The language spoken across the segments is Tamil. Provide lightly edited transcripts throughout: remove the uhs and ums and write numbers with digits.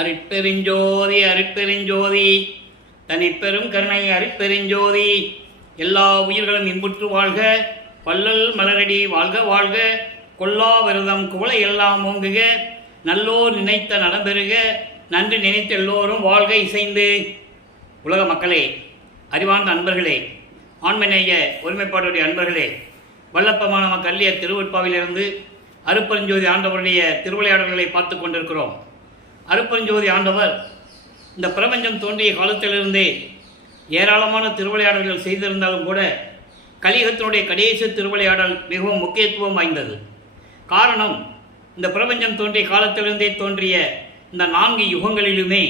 அருட்பெருஞ்சோதி அருட்பெருஞ்சோதி தனிப்பெரும் கருணை அருட்பெருஞ்சோதி. எல்லா உயிர்களும் இன்புற்று வாழ்க, பல்லல் மலரடி வாழ்க வாழ்க, கொல்லா விரதம் குவளை எல்லாம் ஓங்குக, நல்லோர் நினைத்த நலம்பெறுக, நன்றி நினைத்த எல்லோரும் வாழ்க இசைந்து. உலக மக்களே, அறிவார்ந்த அன்பர்களே, ஆண்மநேய ஒருமைப்பாடுடைய அன்பர்களே, வல்லப்பமான கல்லிய திருவற்பாவிலிருந்து அருட்பெருஞ்சோதி ஆண்டவருடைய திருவிளையாடல்களை பார்த்து கொண்டிருக்கிறோம். அருட்பெருஞ்சோதி ஆண்டவர் இந்த பிரபஞ்சம் தோன்றிய காலத்திலிருந்தே ஏராளமான திருவிளையாடல்கள் செய்திருந்தாலும் கூட கலியுகத்தினுடைய கடைசி திருவிளையாடல் மிகவும் முக்கியத்துவம் வாய்ந்தது. காரணம், இந்த பிரபஞ்சம் தோன்றிய காலத்திலிருந்தே தோன்றிய இந்த 4 யுகங்களிலுமே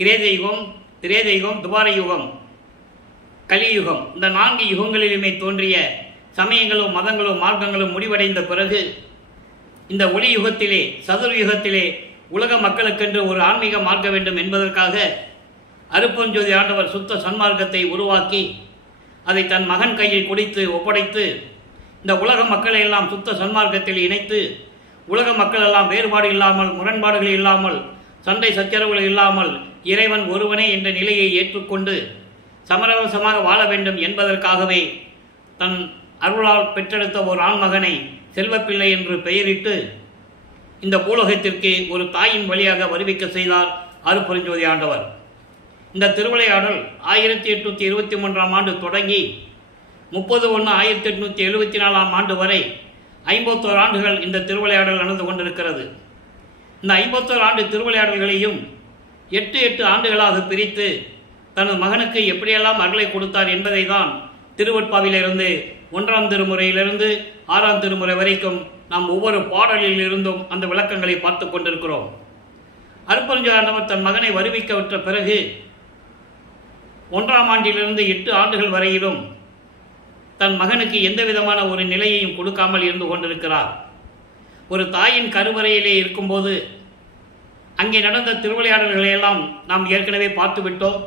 கிரேதயுகம், திரேதயுகம், துவார யுகம், கலியுகம், இந்த 4 யுகங்களிலுமே தோன்றிய சமயங்களும் மதங்களும் மார்க்கங்களும் முடிவடைந்த பிறகு இந்த ஒளி யுகத்திலே, சதுர யுகத்திலே உலக மக்களுக்கென்று ஒரு ஆன்மீக மார்க்க வேண்டும் என்பதற்காக அருட்பெருஞ்சோதி ஆண்டவர் சுத்த சன்மார்க்கத்தை உருவாக்கி அதை தன் மகன் கையில் கொடுத்து ஒப்படைத்து இந்த உலக மக்களை எல்லாம் சுத்த சன்மார்க்கத்தில் இணைத்து உலக மக்கள் எல்லாம் வேறுபாடு இல்லாமல், முரண்பாடுகள் இல்லாமல், சண்டை சச்சரவுகள் இல்லாமல் இறைவன் ஒருவனே என்ற நிலையை ஏற்றுக்கொண்டு சமரசமாக வாழ வேண்டும் என்பதற்காகவே தன் அருளால் பெற்றெடுத்த ஒரு ஆண்மகனை செல்வப்பிள்ளை என்று பெயரிட்டு இந்த பூலோகத்திற்கு ஒரு தாயின் வழியாக வருவிக்க செய்தார் அருட்பெருஞ்சோதி ஆண்டவர். இந்த திருவிளையாடல் 1823ஆம் ஆண்டு தொடங்கி 30/1/1874ஆம் ஆண்டு வரை 51 ஆண்டுகள் இந்த திருவிளையாடல் நடந்து கொண்டிருக்கிறது. இந்த 51 ஆண்டு திருவிளையாடல்களையும் 8 ஆண்டுகளாக பிரித்து தனது மகனுக்கு எப்படியெல்லாம் அருளை கொடுத்தார் என்பதை தான் திருவற்பாவிலிருந்து 1ஆம் திருமுறையிலிருந்து 6ஆம் திருமுறை வரைக்கும் நாம் ஒவ்வொரு பாடலில் இருந்தும் அந்த விளக்கங்களை பார்த்து கொண்டிருக்கிறோம். அருட்பெருஞ்சோதி ஆண்டவர் தன் மகனை வருவிக்க விட்ட பிறகு 1ஆம் ஆண்டிலிருந்து 8 ஆண்டுகள் வரையிலும் தன் மகனுக்கு எந்த விதமான ஒரு நிலையையும் கொடுக்காமல் இருந்து கொண்டிருக்கிறார். ஒரு தாயின் கருவறையிலே இருக்கும்போது அங்கே நடந்த திருவிளையாடல்களை எல்லாம் நாம் ஏற்கனவே பார்த்து விட்டோம்.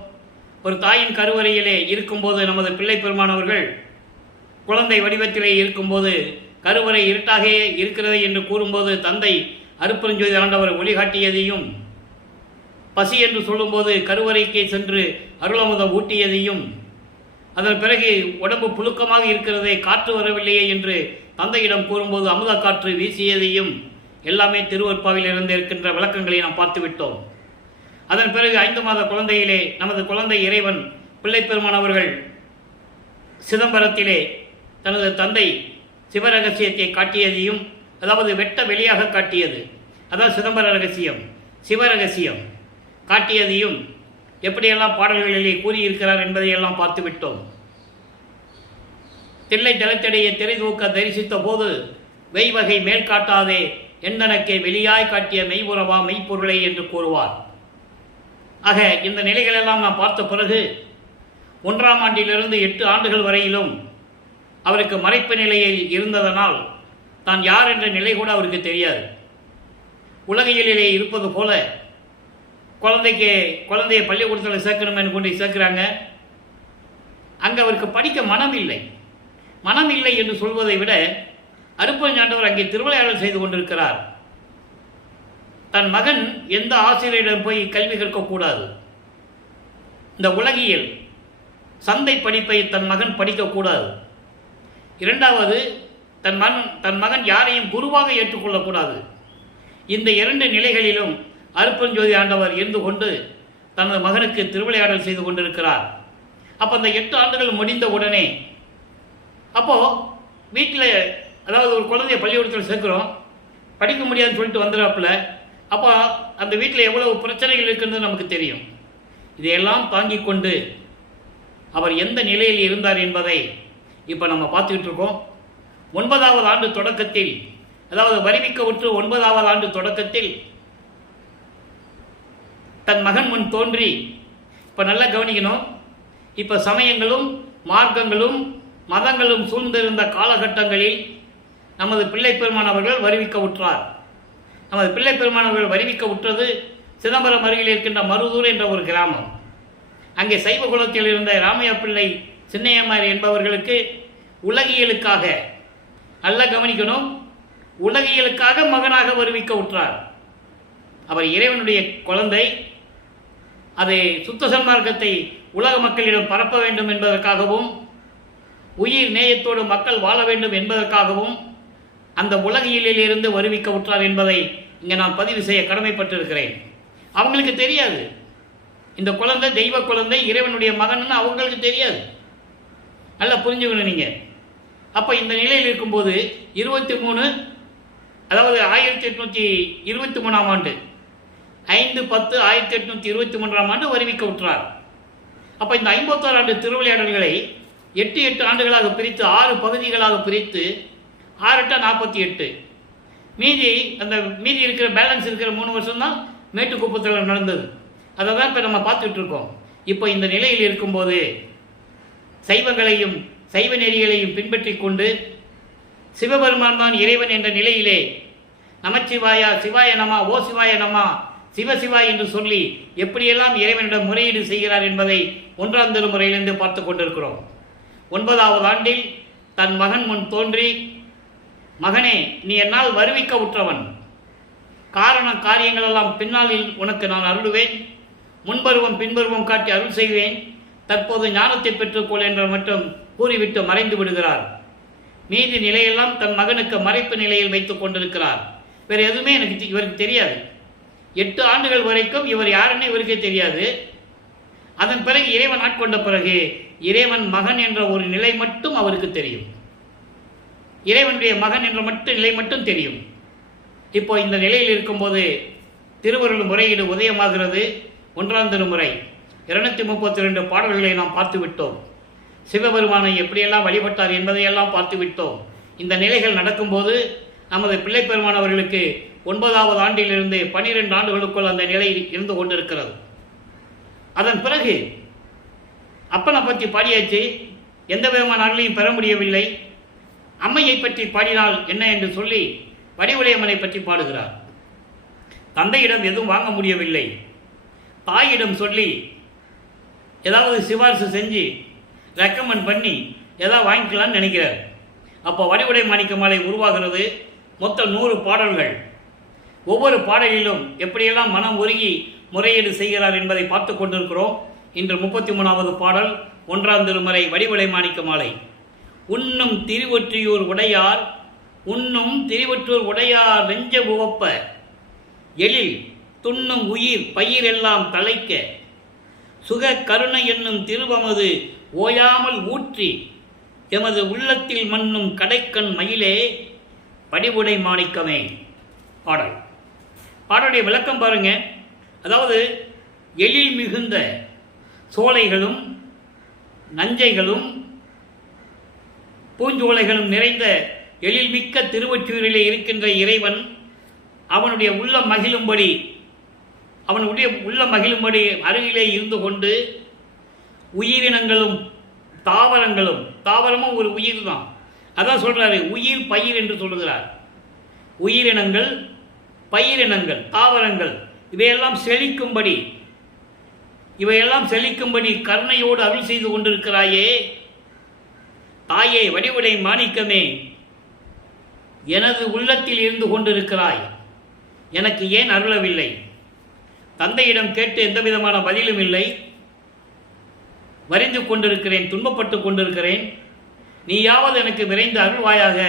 ஒரு தாயின் கருவறையிலே இருக்கும்போது நமது பிள்ளை பெருமானவர்கள் குழந்தை வடிவத்திலே இருக்கும்போது கருவறை இருட்டாக இருக்கிறது என்று கூறும்போது தந்தை அருட்பெருஞ்சோதி ஆண்டவர் ஒளிகாட்டியதையும், பசி என்று சொல்லும்போது கருவறைக்கு சென்று அருளமுதம் ஊட்டியதையும், அதன் பிறகு உடம்பு புழுக்கமாக இருக்கிறதே, காற்று வரவில்லையே என்று தந்தையிடம் கூறும்போது அமுத காற்று வீசியதையும் எல்லாமே திருவற்பாவில் இருந்து இருக்கின்ற விளக்கங்களை நாம் பார்த்துவிட்டோம். அதன் பிறகு 5 மாத குழந்தையிலே நமது குழந்தை இறைவன் பிள்ளை பெருமானவர்கள் சிதம்பரத்திலே தனது தந்தை சிவரகசியத்தை காட்டியதையும், அதாவது வெட்ட வெளியாக காட்டியது, அதாவது சிதம்பர ரகசியம், சிவரகசியம் காட்டியதையும் எப்படியெல்லாம் பாடல்களிலே கூறியிருக்கிறார் என்பதையெல்லாம் பார்த்துவிட்டோம். தில்லை தலத்தடையை திரை தூக்க தரிசித்த போது வெய்வகை மேல் காட்டாதே எந்தனக்கே வெளியாய் காட்டிய மெய்புறவா மெய்ப்பொருளை என்று கூறுவார். ஆக இந்த நிலைகளெல்லாம் நாம் பார்த்த பிறகு 1ஆம் ஆண்டிலிருந்து 8 ஆண்டுகள் வரையிலும் அவருக்கு மறைப்பு நிலையில் இருந்ததனால் தான் யார் என்ற நிலை கூட அவருக்கு தெரியாது. உலகியலிலே இருப்பது போல குழந்தையை பள்ளிக்கூடத்தில் சேர்க்கணும் என்று கொண்டு சேர்க்கிறாங்க. அங்கே அவருக்கு படிக்க மனம் இல்லை என்று சொல்வதை விட அருட்பெருஞ்சோதி ஆண்டவர் அங்கே திருவிளையாடல் செய்து கொண்டிருக்கிறார். தன் மகன் எந்த ஆசிரியரிடம் போய் கல்வி கற்கக்கூடாது, இந்த உலகியல் சந்தை படிப்பை தன் மகன் படிக்கக்கூடாது. 2வது, தன் மகன் யாரையும் குருவாக ஏற்றுக்கொள்ளக்கூடாது. இந்த 2 நிலைகளிலும் அருட்பெருஞ்சோதி ஆண்டவர் இருந்து கொண்டு தனது மகனுக்கு திருவிளையாடல் செய்து கொண்டிருக்கிறார். அப்போ அந்த 8 ஆண்டுகள் முடிந்த உடனே அப்போது வீட்டில், அதாவது ஒரு குழந்தைய பள்ளிக்கூடத்தில் சேர்க்குறோம், படிக்க முடியாதுன்னு சொல்லிட்டு வந்துடுறாப்புல. அப்போ அந்த வீட்டில் எவ்வளவு பிரச்சனைகள் இருக்குன்னு நமக்கு தெரியும். இதையெல்லாம் தாங்கி கொண்டு அவர் எந்த நிலையில் இருந்தார் என்பதை இப்போ நம்ம பார்த்துக்கிட்டு இருக்கோம். 9வது ஆண்டு தொடக்கத்தில், அதாவது வருவிக்க விட்டு 9வது ஆண்டு தொடக்கத்தில் தன் மகன் முன் தோன்றி, இப்போ நல்லா கவனிக்கணும், இப்போ சமயங்களும் மார்க்கங்களும் மதங்களும் சூழ்ந்திருந்த காலகட்டங்களில் நமது பிள்ளை பெருமானவர்கள் வருவிக்க உற்றார். நமது பிள்ளை பெருமானவர்கள் வருவிக்க உற்றது சிதம்பரம் அருகில் இருக்கின்ற மருதூர் என்ற ஒரு கிராமம். அங்கே சைவ குலத்தில் இருந்த ராமையா பிள்ளை சின்னையம்மார் என்பவர்களுக்கு உலகியலுக்காக, நல்லா கவனிக்கணும், உலகியலுக்காக மகனாக வருவிக்க உற்றார். அவர் இறைவனுடைய குழந்தை. அதை சுத்த சன்மார்க்கத்தை உலக மக்களிடம் பரப்ப வேண்டும் என்பதற்காகவும், உயிர் நேயத்தோடு மக்கள் வாழ வேண்டும் என்பதற்காகவும் அந்த உலகியலிலிருந்து வருவிக்க உற்றார் என்பதை இங்கே நான் பதிவு செய்ய கடமைப்பட்டிருக்கிறேன். அவங்களுக்கு தெரியாது இந்த குழந்தை தெய்வ குழந்தை, இறைவனுடைய மகன்னு அவங்களுக்கு தெரியாது. நல்லா புரிஞ்சுக்கணும் நீங்கள். அப்போ இந்த நிலையில் இருக்கும்போது 23, அதாவது 1823ஆம் ஆண்டு 5/10/1823ஆம் ஆண்டு வருவிக்க உற்றார். அப்போ இந்த 51 ஆண்டு திருவிளையாடல்களை 8 ஆண்டுகளாக பிரித்து 6 பகுதிகளாக பிரித்து 6×8 = 48. மீதி இருக்கிற பேலன்ஸ் இருக்கிற 3 வருஷம் தான் மேட்டுக்குப்பத்தில் நடந்தது. அதை தான் இப்போ நம்ம பார்த்துட்டு இருக்கோம். இப்போ இந்த நிலையில் இருக்கும்போது சைவங்களையும் சைவ நெறிகளையும் பின்பற்றி கொண்டு சிவபெருமான் தான் இறைவன் என்ற நிலையிலே நமச்சிவாயா, சிவாய நமா, ஓ சிவாய நமா, சிவசிவாய் என்று சொல்லி எப்படியெல்லாம் இறைவனிடம் முறையீடு செய்கிறார் என்பதை 1ஆம் திருமுறையிலிருந்து பார்த்து கொண்டிருக்கிறோம். 9வது ஆண்டில் தன் மகன் முன் தோன்றி, மகனே, நீ என்னால் வருவிக்க உற்றவன், காரியங்களெல்லாம் பின்னாளில் உனக்கு நான் அருளுவேன், முன்பருவம் பின்பருவம் காட்டி அருள் செய்வேன், தற்போது ஞானத்தை பெற்றுக்கொள் என்று மட்டும் கூறிவிட்டு மறைந்து விடுகிறார். மீதி நிலையெல்லாம் தன் மகனுக்கு மறைப்பு நிலையில் வைத்துக் கொண்டிருக்கிறார். வேறு எதுவுமே இவருக்கு தெரியாது. 8 ஆண்டுகள் வரைக்கும் இவர் யாருன்னு இவருக்கே தெரியாது. அதன் பிறகு இறைவன் ஆட்கொண்ட பிறகு இறைவன் மகன் என்ற ஒரு நிலை மட்டும் அவருக்கு தெரியும். இறைவனுடைய மகன் என்ற நிலை மட்டும் தெரியும். இப்போ இந்த நிலையில் இருக்கும்போது திருவருள் முறையீடு உதயமாகிறது. 1ஆம் திருமுறை 232 பாடல்களை நாம் பார்த்து விட்டோம். சிவபெருமானை எப்படியெல்லாம் வழிபட்டார் என்பதையெல்லாம் பார்த்து விட்டோம். இந்த நிலைகள் நடக்கும்போது நமது பிள்ளை பெருமான் அவர்களுக்கு 9வது ஆண்டிலிருந்து 12 ஆண்டுகளுக்குள் அந்த நிலை இருந்து கொண்டிருக்கிறது. அதன் பிறகு அப்பனை பற்றி பாடியாச்சு, எந்த விதமான அருளையும் பெற முடியவில்லை. அம்மையை பற்றி பாடினால் என்ன என்று சொல்லி வடிவுடையம்மனை பற்றி பாடுகிறார். தந்தையிடம் எதுவும் வாங்க முடியவில்லை. தாயிடம் சொல்லி ஏதாவது சிபாரிசு செஞ்சு ரெக்கமெண்ட் பண்ணி ஏதாவது வாங்கிக்கலான்னு நினைக்கிறார். அப்போ வடிவுடை மாணிக்க மாலை உருவாகிறது. மொத்தம் 100 பாடல்கள். ஒவ்வொரு பாடலிலும் எப்படியெல்லாம் மனம் உருகி முறையீடு செய்கிறார் என்பதை பார்த்து கொண்டிருக்கிறோம். இன்று 33வது பாடல் 1ஆம் திருமுறை வடிவுடை மாணிக்க மாலை. உண்ணும் திருவொற்றியூர் உடையார், உண்ணும் திருவொற்றூர் உடையார் நெஞ்ச உவப்ப, எழில் துண்ணும் உயிர் பயிர் எல்லாம் தலைக்க, சுக கருணை என்னும் திருவமது ஓயாமல் ஊற்றி, எமது உள்ளத்தில் மண்ணும் கடைக்கண் மயிலே வடிவுடை மாணிக்கமே. பாடலுடைய விளக்கம் பாருங்க. அதாவது எழில் மிகுந்த சோலைகளும் நஞ்சைகளும் பூஞ்சோலைகளும் நிறைந்த எழில்மிக்க திருவொற்றியூரிலே இருக்கின்ற இறைவன் அவனுடைய உள்ள மகிழும்படி அருகிலே இருந்து கொண்டு உயிரினங்களும் தாவரமும் ஒரு உயிர் தான். அதான் சொல்றாரு, உயிர் பயிர் என்று சொல்லுகிறார். உயிரினங்கள், பயிரினங்கள், தாவரங்கள் இவையெல்லாம் செழிக்கும்படி கருணையோடு அருள் செய்து கொண்டிருக்கிறாயே. தாயே வடிவுடை மாணிக்கமே, எனது உள்ளத்தில் இருந்து கொண்டிருக்கிறாய், எனக்கு ஏன் அருளவில்லை? தந்தையிடம் கேட்டு எந்த விதமான பதிலும் இல்லை. வரிந்து கொண்டிருக்கிறேன், துன்பப்பட்டு கொண்டிருக்கிறேன், நீயாவது எனக்கு விரைந்து அருள்வாயாக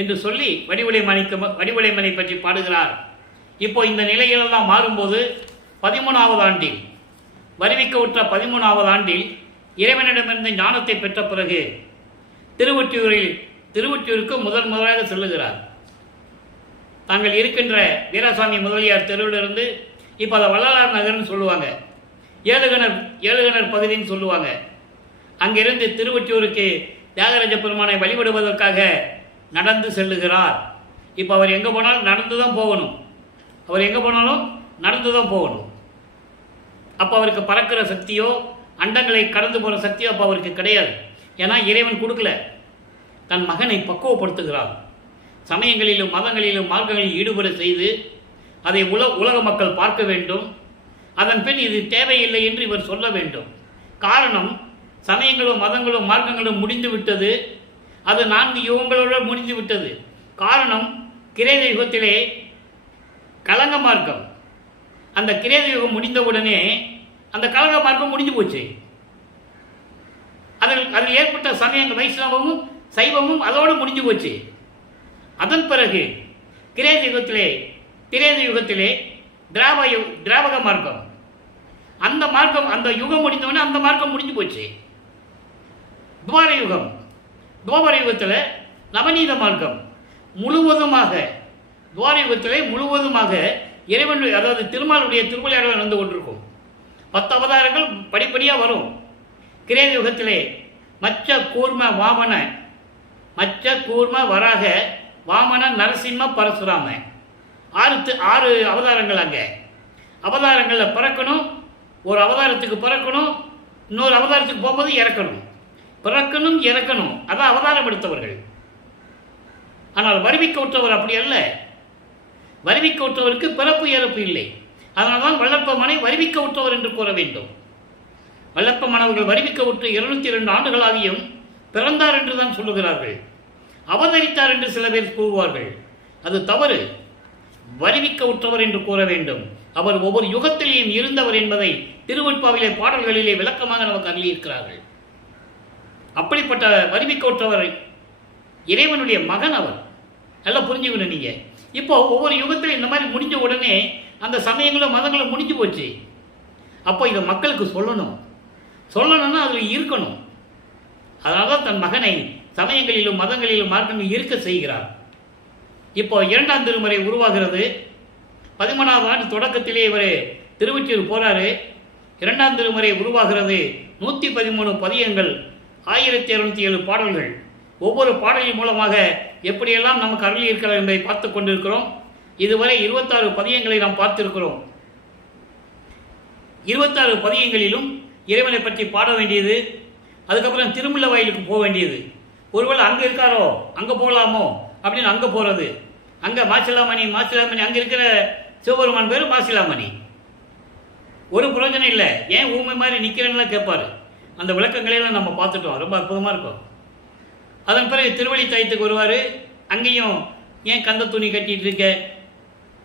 என்று சொல்லி வடிவுடைமனை பற்றி பாடுகிறார். இப்போ இந்த நிலையிலெல்லாம் மாறும்போது 13வது ஆண்டில் வருவிக்க உற்ற 13வது ஆண்டில் இறைவனிடமிருந்து ஞானத்தை பெற்ற பிறகு திருவொற்றியூருக்கு முதலாக செல்லுகிறார். தாங்கள் இருக்கின்ற வீராசாமி முதலியார் தெருவிலிருந்து இப்போ அதை வள்ளலார் நகர்னு சொல்லுவாங்க, ஏழுகணர் பகுதின்னு சொல்லுவாங்க. அங்கிருந்து திருவொற்றியூருக்கு தியாகராஜ பெருமானை வழிபடுவதற்காக நடந்து செல்லுகிறார். இப்போ அவர் எங்கே போனாலும் நடந்து தான் போகணும். அப்போ அவருக்கு பறக்கிற சக்தியோ அண்டங்களை கடந்து போகிற சக்தியோ அப்போ அவருக்கு கிடையாது. ஏன்னா இறைவன் கொடுக்கல. தன் மகனை பக்குவப்படுத்துகிறார். சமயங்களிலும் மதங்களிலும் மார்க்கங்களில் ஈடுபட செய்து அதை உலக மக்கள் பார்க்க வேண்டும். அதன் பின் இது தேவையில்லை என்று இவர் சொல்ல வேண்டும். காரணம், சமயங்களும் மதங்களும் மார்க்கங்களும் முடிந்து விட்டது. அது 4 யுகங்களோடு முடிந்து விட்டது. காரணம், கிரேத யுகத்திலே கலங்க மார்க்கம், அந்த கிரேத யுகம் முடிந்தவுடனே அந்த கலக மார்க்கம் முடிஞ்சு போச்சு. அதில் ஏற்பட்ட சமயங்கள் வைஷ்ணவமும் சைவமும் அதோடு முடிஞ்சு போச்சு. அதன் பிறகு கிரேத யுகத்திலே திராவக மார்க்கம், அந்த யுகம் முடிந்தவுடனே அந்த மார்க்கம் முடிஞ்சு போச்சு. துவாபர யுகத்தில் நவநீத மார்க்கம் முழுவதுமாக, துவார யுகத்திலே முழுவதுமாக இறைவன், அதாவது திருமாலுடைய திருவிளையாடல் நடந்து கொண்டிருக்கும். 10 அவதாரங்கள் படிப்படியாக வரும். கிரேத யுகத்திலே மச்ச கூர்ம வராக வாமன நரசிம்ம பரசுராம 6 அவதாரங்கள். அங்கே அவதாரங்களில் பிறக்கணும், ஒரு அவதாரத்துக்கு பிறக்கணும், இன்னொரு அவதாரத்துக்கு போகும்போது இறக்கணும், பிறக்கணும் இறக்கணும். அதான் அவதாரம் எடுத்தவர்கள். ஆனால் வருவிக்க விட்டவர் அப்படி அல்ல. வருவிக்க விட்டவருக்கு பிறப்பு இறப்பு இல்லை. அதனால்தான் வல்லப்ப மனை வருவிக்க விட்டவர் என்று கூற வேண்டும். வல்லப்ப மனவர்கள் வருவிக்க விட்டு 202 ஆண்டுகளாகியும் பிறந்தார் என்று தான் சொல்லுகிறார்கள். அவதரித்தார் என்று சில பேர் கூறுவார்கள். அது தவறு. வருவிக்க விட்டவர் என்று கூற வேண்டும். அவர் ஒவ்வொரு யுகத்திலேயும் இருந்தவர் என்பதை திருவெட்பாவிலே பாடல்களிலே விளக்கமாக நமக்கு அருளியிருக்கிறார்கள். அப்படிப்பட்ட வருவிக்க விட்டவர் இறைவனுடைய மகன். அவர் நல்லா புரிஞ்சுக்கணும். நீங்கள் இப்போ ஒவ்வொரு யுகத்திலும் இந்த மாதிரி முடிஞ்ச உடனே அந்த சமயங்களும் மதங்களும் முடிஞ்சு போச்சு. அப்போ இதை மக்களுக்கு சொல்லணும்னா அதில் இருக்கணும். அதனால தான் தன் மகனை சமயங்களிலும் மதங்களிலும் மார்க்கங்கள் இருக்க செய்கிறார். இப்போ 2ஆம் திருமுறை உருவாகிறது. 13ஆம் ஆண்டு தொடக்கத்திலே இவர் திருவொற்றியூர் போறாரு. 2ஆம் திருமுறை உருவாகிறது. 113 பதியங்கள், 1207 பாடல்கள். ஒவ்வொரு பாடலின் மூலமாக எப்படியெல்லாம் நமக்கு அருளி இருக்கிறார் என்பதை பார்த்து கொண்டிருக்கிறோம். இதுவரை 26 பதியங்களை நாம் பார்த்திருக்கிறோம். 26 பதியங்களிலும் இறைவனை பற்றி பாட வேண்டியது. அதுக்கப்புறம் திருமுல்ல வயலுக்கு போக வேண்டியது. ஒருவேளை அங்கே இருக்காரோ அங்கே போகலாமோ அப்படின்னு அங்கே போகிறது. அங்கே மாசிலாமணி அங்கே இருக்கிற சிவபெருமான் பேர் மாசிலாமணி. ஒரு பிரயோஜனம் இல்லை. ஏன் ஊமை மாதிரி நிற்கிறேன்லாம் கேட்பார். அந்த விளக்கங்களையெல்லாம் நம்ம பார்த்துட்டோம். ரொம்ப அற்புதமாக இருக்கும். அதன் பிறகு திருவள்ளித்தாயத்துக்கு வருவார். அங்கேயும் ஏன் கந்த துணி கட்டிகிட்டு இருக்க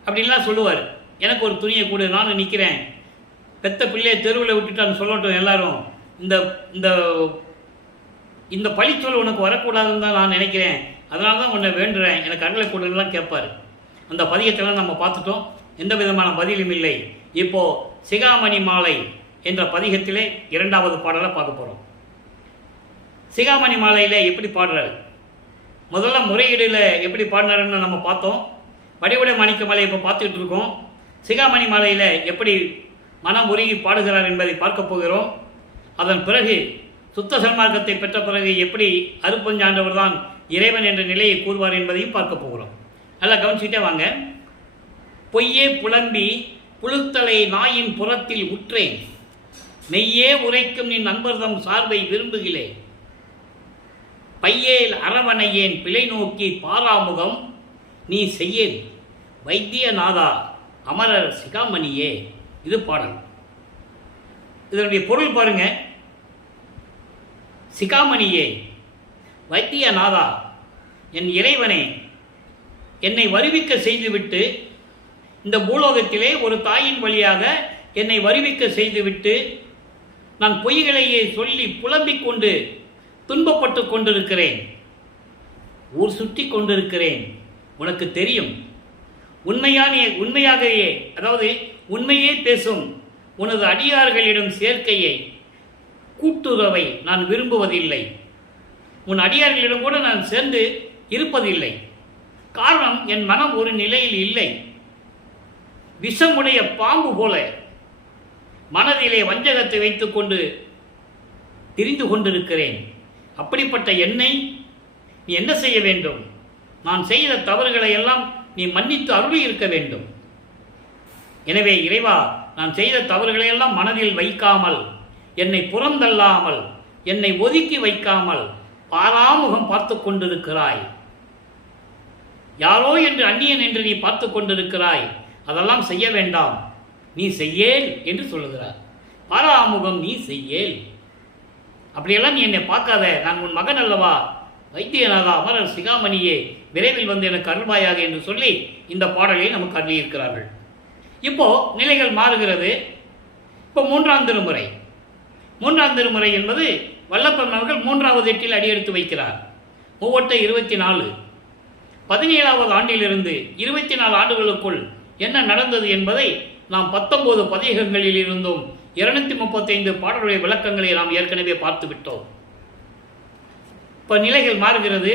அப்படின்லாம் சொல்லுவார். எனக்கு ஒரு துணியை கொடு, நானும் நிற்கிறேன். பெத்த பிள்ளையை தெருவில் விட்டுட்டான்னு சொல்லட்டும் எல்லாரும். இந்த இந்த இந்த பழிச்சொல் உனக்கு வரக்கூடாதுன்னு தான் நான் நினைக்கிறேன். அதனால தான் உன்னை வேண்டுறேன், எனக்கு அருளை கொடுலாம் கேட்பார். அந்த பதியத்தெல்லாம் நம்ம பார்த்துட்டோம். எந்த விதமான பதிலும் இல்லை. இப்போது சிகாமணி மாலை என்ற பதிகத்திலே 2வது பாடலை பார்க்க போகிறோம். சிகாமணி மாலையில் எப்படி பாடுறாரு, முதல்ல முறையீடில் எப்படி பாடினாருன்னு நம்ம பார்த்தோம். வடிவுடை மாணிக்க மாலை இப்போ பார்த்துக்கிட்டு இருக்கோம். சிகாமணி மாலையில் எப்படி மனம் உருகி பாடுகிறார் என்பதை பார்க்க போகிறோம். அதன் பிறகு சுத்த சன்மார்க்கத்தை பெற்ற பிறகு எப்படி அருப்பஞ்சாண்டவர் தான் இறைவன் என்ற நிலையை கூறுவார் என்பதையும் பார்க்க போகிறோம். நல்லா கவனிச்சுட்டே வாங்க. பொய்யே புலம்பி புழுத்தலை நாயின் புறத்தில் உற்றேன், மெய்யே உரைக்கும் நின் நண்பர்தம் சார்பை விரும்புகிறேன், பையேல் அரவணையேன் பிழை நோக்கி பாராமுகம் நீ செய்யேன், வைத்தியநாதா அமரர் சிகாமணியே. இது பாடல். இதனுடைய பொருள் பாருங்க. சிகாமணியே, வைத்தியநாதா, என் இறைவனே, என்னை வருவிக்க செய்துவிட்டு இந்த பூலோகத்திலே ஒரு தாயின் வழியாக என்னை வருவிக்க செய்துவிட்டு நான் பொய்களையே சொல்லி புலம்பிக் கொண்டு துன்பப்பட்டு கொண்டிருக்கிறேன், ஊர் சுற்றி கொண்டிருக்கிறேன். உனக்கு தெரியும், உண்மையாகவே, அதாவது உண்மையே பேசும் உனது அடியார்களிடம் சேர்க்கையை, கூட்டுறவை நான் விரும்புவதில்லை. உன் அடியார்களிடம் கூட நான் சேர்ந்து இருப்பதில்லை. காரணம், என் மனம் ஒரு நிலையில் இல்லை. விஷமுடைய பாம்பு போல மனதிலே வஞ்சகத்தை வைத்துக்கொண்டு திரிந்து கொண்டிருக்கிறேன். அப்படிப்பட்ட என்னை நீ என்ன செய்ய வேண்டும்? நான் செய்த தவறுகளை எல்லாம் நீ மன்னித்து அருளி இருக்க வேண்டும். எனவே இறைவா, நான் செய்த தவறுகளை எல்லாம் மனதில் வைக்காமல், என்னை புறந்தள்ளாமல், என்னை ஒதுக்கி வைக்காமல் பாராமுகம் பார்த்து கொண்டிருக்கிறாய். யாரோ என்று அந்நியன் என்று நீ பார்த்து கொண்டிருக்கிறாய். அதெல்லாம் செய்ய வேண்டாம், நீ செய்யேல் என்று சொல்லுகிறார். பாராமுகம் நீ செய்யேல். அப்படியெல்லாம் நீ என்னை பார்க்காத, நான் உன் மகன் அல்லவா, வைத்தியநாதா அமரர் சிகாமணியே, விரைவில் வந்து எனக்கு அருள்வாயாக என்று சொல்லி இந்த பாடலை நமக்கு அருளியிருக்கிறார்கள். இப்போ நிலைகள் மாறுகிறது. இப்போ மூன்றாம் திருமுறை என்பது வல்லப்பன் அவர்கள் 3வது எட்டில் அடியெடுத்து வைக்கிறார். 24 17வது ஆண்டிலிருந்து 24 ஆண்டுகளுக்குள் என்ன நடந்தது என்பதை நாம் 19 பதிகங்களில் இருந்தும் 235 பாடலுடைய விளக்கங்களை நாம் ஏற்கனவே பார்த்து விட்டோம். இப்போ நிலைகள் மாறுகிறது.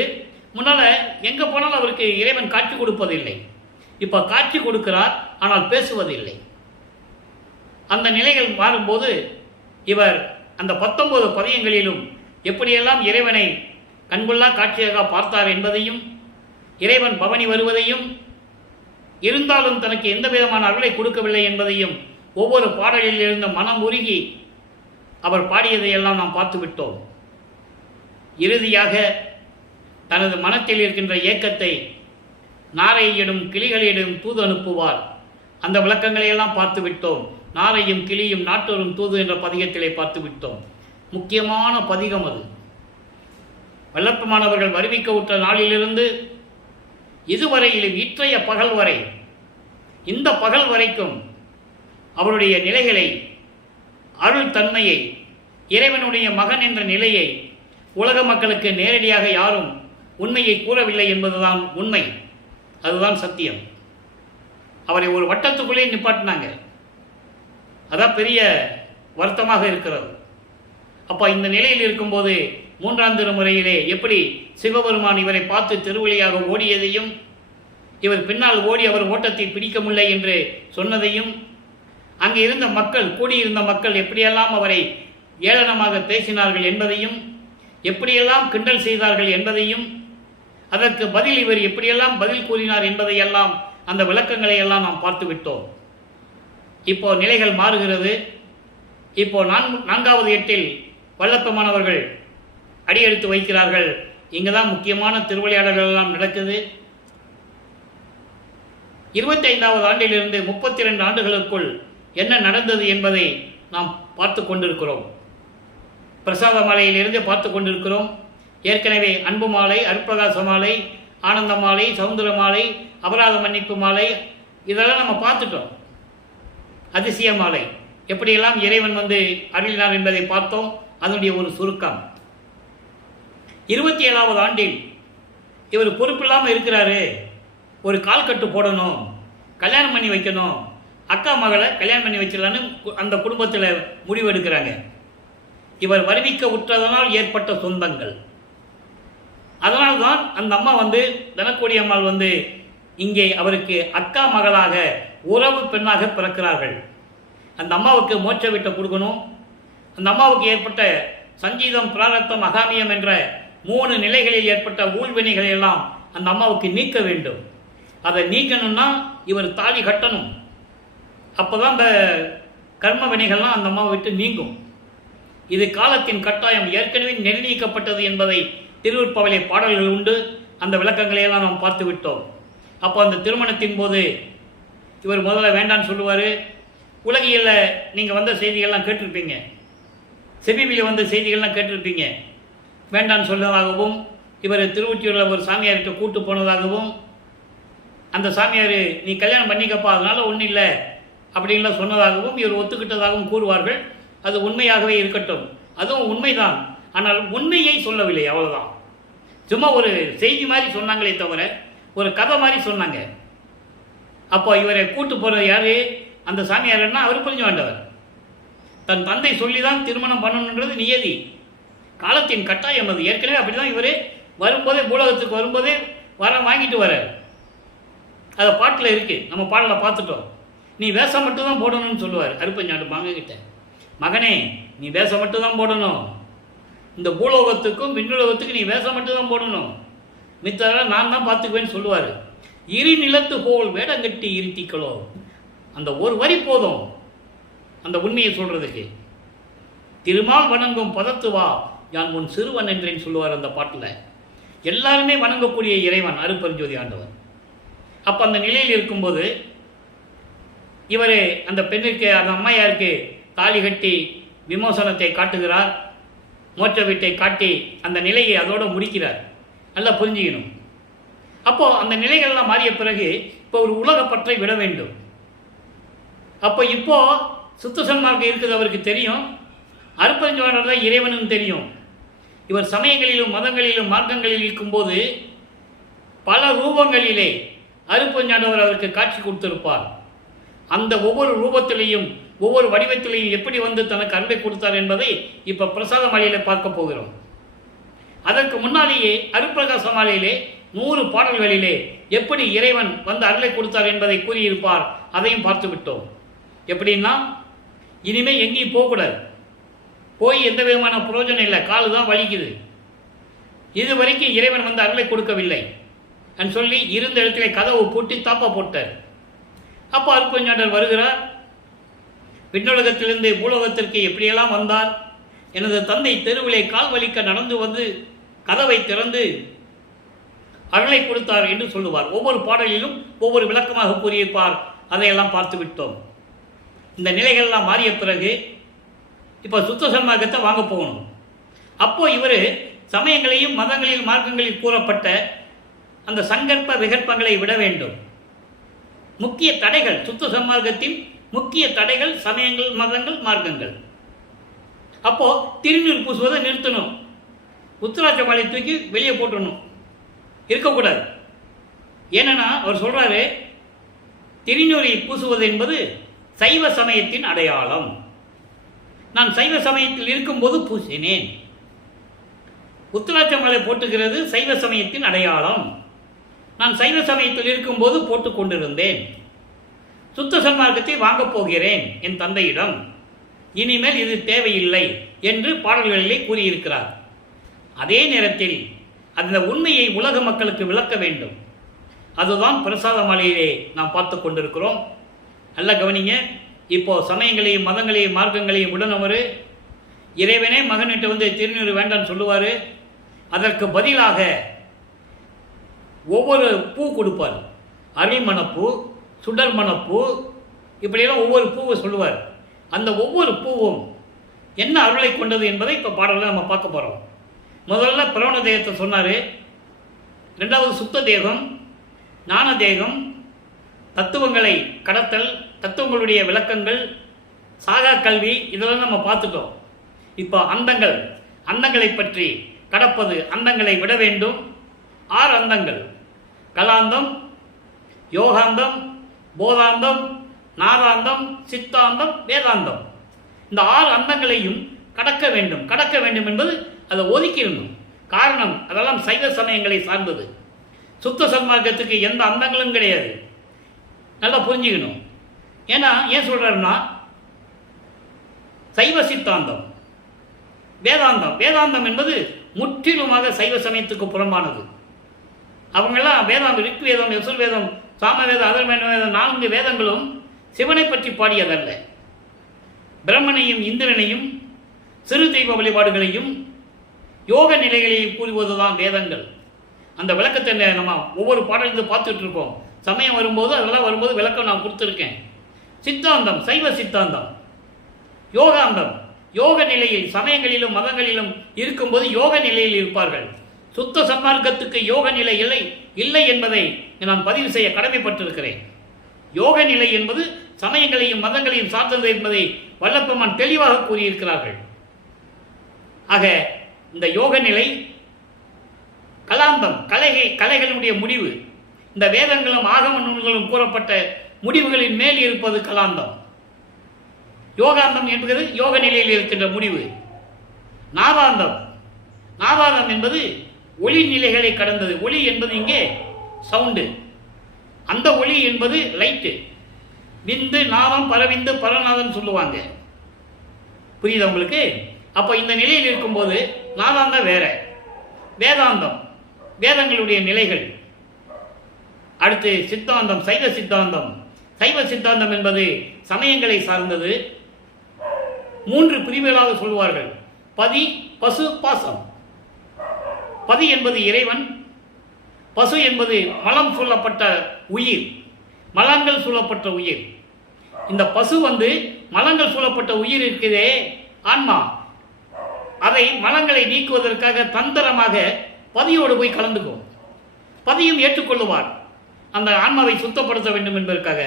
முன்னால் எங்கே போனாலும் அவருக்கு இறைவன் காட்சி கொடுப்பதில்லை. இப்போ காட்சி கொடுக்கிறார், ஆனால் பேசுவதில்லை. அந்த நிலைகள் மாறும்போது இவர் அந்த 19 பதியங்களிலும் எப்படியெல்லாம் இறைவனை கண்கொள்ளா காட்சியாக பார்த்தார் என்பதையும், இறைவன் பவனி வருவதையும், இருந்தாலும் தனக்கு எந்த விதமான அருளை கொடுக்கவில்லை என்பதையும் ஒவ்வொரு பாடலில் இருந்த மனம் உருகி அவர் பாடியதையெல்லாம் நாம் பார்த்து விட்டோம். இறுதியாக தனது மனத்தில் இருக்கின்ற ஏக்கத்தை நாரையிடும் கிளிகளிடம் தூது அனுப்புவார். அந்த விளக்கங்களையெல்லாம் பார்த்து விட்டோம். நாரையும் கிளியும் நாட்டோரும் தூது என்ற பதிகத்திலே பார்த்து விட்டோம். முக்கியமான பதிகம் அது. வல்லப்பமானவர்கள் வருவிக்க உற்ற நாளிலிருந்து இதுவரையிலும் இற்றைய பகல் வரை, இந்த பகல் வரைக்கும் அவருடைய நிலைகளை, அருள் தன்மையை, இறைவனுடைய மகன் என்ற நிலையை உலக மக்களுக்கு நேரடியாக யாரும் உண்மையை கூறவில்லை என்பதுதான் உண்மை. அதுதான் சத்தியம். அவரை ஒரு வட்டத்துக்குள்ளே நிப்பாட்டினாங்க. அதான் பெரிய வருத்தமாக இருக்கிறது. அப்போ இந்த நிலையில் இருக்கும்போது 3ஆம் திருமுறையிலே எப்படி சிவபெருமான் இவரை பார்த்து திருவழியாக ஓடியதையும், இவர் பின்னால் ஓடி அவர் ஓட்டத்தை பிடிக்க முடியலை என்று சொன்னதையும், அங்கே இருந்த மக்கள், கூடியிருந்த மக்கள் எப்படியெல்லாம் அவரை ஏளனமாக பேசினார்கள் என்பதையும், எப்படியெல்லாம் கிண்டல் செய்தார்கள் என்பதையும், அதற்கு பதில் இவர் எப்படியெல்லாம் பதில் கூறினார் என்பதையெல்லாம், அந்த விளக்கங்களை எல்லாம் நாம் பார்த்து விட்டோம். இப்போ நிலைகள் மாறுகிறது. இப்போ 4வது எட்டில் வல்லப்பமானவர்கள் அடியெடுத்து வைக்கிறார்கள். இங்கே தான் முக்கியமான திருவிளையாடல்கள் எல்லாம் நடக்குது. 25வது ஆண்டிலிருந்து 32 ஆண்டுகளுக்குள் என்ன நடந்தது என்பதை நாம் பார்த்து கொண்டிருக்கிறோம். பிரசாத மாலையிலிருந்து பார்த்து கொண்டிருக்கிறோம். ஏற்கனவே அன்பு மாலை, அருட்பிரகாச மாலை, ஆனந்த மாலை, சவுந்தர மாலை, அபராத மன்னிப்பு மாலை, இதெல்லாம் நம்ம பார்த்துட்டோம். அதிசய மாலை எப்படியெல்லாம் இறைவன் வந்து அருளினார் என்பதை பார்த்தோம். அதனுடைய ஒரு சுருக்கம். 27வது ஆண்டில் இவர் பொறுப்பில்லாமல் இருக்கிறாரு, ஒரு கால்கட்டு போடணும், கல்யாணம் பண்ணி வைக்கணும், அக்கா மகளை கல்யாணம் பண்ணி வச்சிடலான்னு அந்த குடும்பத்தில் முடிவெடுக்கிறாங்க. இவர் வருவிக்க உற்றதனால் ஏற்பட்ட சொந்தங்கள். அதனால்தான் அந்த அம்மா வந்து தனக்கோடி அம்மாள் வந்து இங்கே அவருக்கு அக்கா மகளாக உறவு பெண்ணாக பிறக்கிறார்கள். அந்த அம்மாவுக்கு மோட்ச வீட்டை கொடுக்கணும். அந்த அம்மாவுக்கு ஏற்பட்ட சஞ்சீதம், பிராரத்தம், அகாமியம் என்ற 3 நிலைகளில் ஏற்பட்ட ஊழ்வினைகளை எல்லாம் அந்த அம்மாவுக்கு நீக்க வேண்டும். அதை நீக்கணும்னா இவர் தாலி கட்டணும். அப்போதான் அந்த கர்ம வினைகள்லாம் அந்த அம்மாவை விட்டு நீங்கும். இது காலத்தின் கட்டாயம், ஏற்கனவே நிர்ணயிக்கப்பட்டது என்பதை திருவிற்பவளை பாடல்கள் உண்டு. அந்த விளக்கங்களையெல்லாம் நாம் பார்த்து விட்டோம். அப்போ அந்த திருமணத்தின் போது இவர் முதல்ல வேண்டான்னு சொல்லுவார். உலகியலில் நீங்கள் வந்த செய்திகள்லாம் கேட்டிருப்பீங்க, செபிபியில் வந்த செய்திகள்லாம் கேட்டிருப்பீங்க. வேண்டான்னு சொன்னதாகவும், இவர் திருவொற்றியூரில் ஒரு சாமியார்கிட்ட கூட்டு போனதாகவும், அந்த சாமியார் நீ கல்யாணம் பண்ணிக்கப்பா அதனால் ஒன்றும் இல்லை அப்படின்லாம் சொன்னதாகவும் இவர் ஒத்துக்கிட்டதாகவும் கூறுவார்கள். அது உண்மையாகவே இருக்கட்டும், அதுவும் உண்மைதான். ஆனால் உண்மையை சொல்லவில்லை, அவ்வளோதான். சும்மா ஒரு செய்தி மாதிரி சொன்னாங்களே தவிர ஒரு கதை மாதிரி சொன்னாங்க. அப்போ இவரை கூட்டு போகிறது யார்? அந்த சாமியார்னா அவர் புரிஞ்சு வேண்டவர். தன் தந்தை சொல்லி தான் திருமணம் பண்ணணுன்றது நியதி, காலத்தின் கட்டாயம். அது ஏற்கனவே அப்படி தான் இவர் வரும்போதே, பூலகத்துக்கு வரும்போதே வரம் வாங்கிட்டு வர. அதை பாட்டில் இருக்குது, நம்ம பாடலை பார்த்துட்டோம். நீ வேஷம் மட்டும் தான் போடணும்னு சொல்லுவார் அருப்பஞ்சாண்டு மகன்கிட்ட. மகனே நீ வேஷம் மட்டும் தான் போடணும், இந்த பூலோகத்துக்கும் விண்ணுலகத்துக்கும் நீ வேஷம் மட்டும் தான் போடணும், மித்ததெல்லாம் நான் தான் பார்த்துக்குவேன்னு சொல்லுவார். இரு நிலத்து போல் வேடங்கட்டி இருத்திக்களோ, அந்த ஒரு வரி போதும் அந்த உண்மையை சொல்கிறதுக்கு. திருமால் வணங்கும் பதத்துவா யான் உன் சிறுவன் என்றேன்னு சொல்லுவார் அந்த பாட்டில். எல்லாருமே வணங்கக்கூடிய இறைவன் அருட்பெருஞ்சோதி ஆண்டவர். அப்போ அந்த நிலையில் இருக்கும்போது இவர் அந்த பெண்ணிற்கு, அந்த அம்மையாருக்கு தாலி கட்டி விமோசனத்தை காட்டுகிறார், மோட்ச வீட்டை காட்டி அந்த நிலையை அதோடு முடிக்கிறார். நல்லா புரிஞ்சுக்கணும். அப்போது அந்த நிலைகள்லாம் மாறிய பிறகு இப்போ ஒரு உலகப்பற்றை விட வேண்டும். அப்போ இப்போ சுத்த சன்மார்க்கம் இருக்குது அவருக்கு தெரியும், அருட்பெருஞ்சோதியார் தான் இறைவனும் தெரியும். இவர் சமயங்களிலும் மதங்களிலும் மார்க்கங்களில் இருக்கும்போது பல ரூபங்களிலே அருட்பெருஞ்சோதியார் அவருக்கு காட்சி கொடுத்திருப்பார். அந்த ஒவ்வொரு ரூபத்திலையும் ஒவ்வொரு வடிவத்திலையும் எப்படி வந்து தனக்கு அன்பை கொடுத்தார் என்பதை இப்போ பிரசாத மாலையில பார்க்க போகிறோம். அதற்கு முன்னாலேயே அருட்பிரகாச மாலையிலே 100 பாடல்களிலே எப்படி இறைவன் வந்து அருளை கொடுத்தார் என்பதை கூறியிருப்பார். அதையும் பார்த்து விட்டோம். எப்படின்னா, இனிமே எங்கேயும் போகக்கூடாது, போய் எந்த விதமான பிரயோஜனம் இல்லை, காலு தான் வலிக்குது, இது வரைக்கும் இறைவன் வந்து அருளை கொடுக்கவில்லை சொல்லி இருந்த இடத்துல கதவு பூட்டி தாப்பா போட்டார். அப்போ அருட்பெருஞ்சோதியார் வருகிறார். விண்ணுலகத்திலிருந்து பூலோகத்திற்கு எப்படியெல்லாம் வந்தார், எனது தந்தை தெருவிலே கால் வலிக்க நடந்து வந்து கதவை திறந்து அருளை கொடுத்தார் என்று சொல்லுவார். ஒவ்வொரு பாடலிலும் ஒவ்வொரு விளக்கமாக கூறியிருப்பார். அதையெல்லாம் பார்த்து விட்டோம். இந்த நிலைகள்லாம் மாறிய பிறகு இப்போ சுத்த சன்மார்க்கத்தை வாங்க போகணும். அப்போ இவர் சமயங்களையும் மதங்களில் மார்க்கங்களில் கூறப்பட்ட அந்த சங்கற்ப விகற்பங்களை விட வேண்டும். முக்கிய தடைகள், சுத்த சன்மார்க்கத்தின் முக்கிய தடைகள் சமயங்கள், மதங்கள், மார்க்கங்கள். அப்போ திருநீர் பூசுவதை நிறுத்தணும், உத்திராட்ச மாலை தூக்கி வெளியே போட்டுடணும், இருக்கக்கூடாது. ஏன்னா அவர் சொல்றாரு, திருநீரை பூசுவது என்பது சைவ சமயத்தின் அடையாளம். நான் சைவ சமயத்தில் இருக்கும்போது பூசினேன். உத்திராட்ச மாலை போட்டுகிறது சைவ சமயத்தின் அடையாளம். நான் சைவ சமயத்தில் இருக்கும்போது போட்டு கொண்டிருந்தேன். சுத்த சன்மார்க்கத்தை வாங்கப் போகிறேன் என் தந்தையிடம், இனிமேல் இது தேவையில்லை என்று பாடல்களிலே கூறியிருக்கிறார். அதே நேரத்தில் அந்த உண்மையை உலக மக்களுக்கு விளக்க வேண்டும். அதுதான் பிரசாத மாலையிலே நாம் பார்த்து கொண்டிருக்கிறோம். நல்ல கவனிங்க. இப்போ சமயங்களையும் மதங்களையும் மார்க்கங்களையும் உடனவர் இறைவனே மகன்கிட்ட வந்து திருநீர் வேண்டான்னு சொல்லுவார். அதற்கு பதிலாக ஒவ்வொரு பூ கொடுப்பார். அரிமணப்பூ, சுடர் மணப்பூ, இப்படியெல்லாம் ஒவ்வொரு பூவை சொல்லுவார். அந்த ஒவ்வொரு பூவும் என்ன அருளை கொண்டது என்பதை இப்போ பாடலில் நம்ம பார்க்க போகிறோம். முதல்ல பிரவண தேகத்தை சொன்னார். ரெண்டாவது சுத்த தேகம், ஞான தேகம், தத்துவங்களை கடத்தல், தத்துவங்களுடைய விளக்கங்கள், சாகா கல்வி, இதெல்லாம் நம்ம பார்த்துட்டோம். இப்போ அந்தங்கள், அந்தங்களை பற்றி கடப்பது, அந்தங்களை விட வேண்டும். 6 அந்தங்கள்: கலாந்தம், யோகாந்தம், போதாந்தம், நாதாந்தம், சித்தாந்தம், வேதாந்தம். இந்த 6 அந்தங்களையும் கடக்க வேண்டும். கடக்க வேண்டும் என்பது அதை ஒதுக்கிடணும். காரணம், அதெல்லாம் சைவ சமயங்களை சார்ந்தது. சுத்த சன்மார்க்கத்துக்கு எந்த அந்தங்களும் கிடையாது. நல்லா புரிஞ்சுக்கணும். ஏன்னா ஏன் சொல்றாருன்னா, சைவ சித்தாந்தம், வேதாந்தம், வேதாந்தம் என்பது முற்றிலுமாக சைவ சமயத்துக்கு புறம்பானது. அவங்கெல்லாம் வேதாந்தம், ரிக் வேதம், யசுர் வேதம், சாம வேதம், அதர்வன வேதம், 4 வேதங்களும் சிவனை பற்றி பாடியதல்ல. பிரம்மனையும் இந்திரனையும் சிறு தெய்வ வழிபாடுகளையும் யோக நிலைகளையும் கூறுவதுதான் வேதங்கள். அந்த விளக்கத்தை நம்ம ஒவ்வொரு பாடலிருந்து பார்த்துட்டு இருக்கோம். சமயம் வரும்போது அதெல்லாம் வரும்போது விளக்கம் நான் கொடுத்துருக்கேன். சித்தாந்தம், சைவ சித்தாந்தம். யோகாந்தம், யோக நிலையில் சமயங்களிலும் மதங்களிலும் இருக்கும்போது யோக நிலையில் இருப்பார்கள். சுத்த சன்மார்க்கத்துக்கு யோக நிலை இல்லை என்பதை நான் பதிவு செய்ய கடமைப்பட்டிருக்கிறேன். யோக நிலை என்பது சமயங்களையும் மதங்களையும் சார்ந்தது என்பதை வல்லப்பெருமான் தெளிவாக கூறியிருக்கிறார்கள். ஆக இந்த யோக நிலை, கலாந்தம், கலைகளுடைய முடிவு, இந்த வேதங்களும் ஆகம நூல்களும் கூறப்பட்ட முடிவுகளின் மேல் இருப்பது கலாந்தம். யோகாந்தம் என்பது யோக நிலையில் இருக்கின்ற முடிவு. நாதாந்தம், நாதாந்தம் என்பது ஒளி நிலைகளை கடந்தது. ஒளி என்பது இங்கே சவுண்டு, அந்த ஒளி என்பது லைட்டு. விந்து, நாதம், பரவிந்து, பரநாதம் சொல்லுவாங்க. புரியுதா உங்களுக்கு? அப்போ இந்த நிலையில் இருக்கும்போது நாதாந்தம் வேற, வேதாந்தம் வேதங்களுடைய நிலைகள். அடுத்து சித்தாந்தம், சைவ சித்தாந்தம். சைவ சித்தாந்தம் என்பது சமயங்களை சார்ந்தது. 3 பிரிவுகளாக சொல்வார்கள்: பதி, பசு, பாசம். பதி என்பது இறைவன், பசு என்பது மலம் சொல்லப்பட்ட உயிர், மலங்கள் சொல்லப்பட்ட உயிர். இந்த பசு மலங்கள் சொல்லப்பட்ட உயிர் இருக்குதே, ஆன்மா, அதை மலங்களை நீக்குவதற்காக தந்திரமாக பதியோடு போய் கலந்துக்கும். பதியும் ஏற்றுக்கொள்ளுவார், அந்த ஆன்மாவை சுத்தப்படுத்த வேண்டும் என்பதற்காக.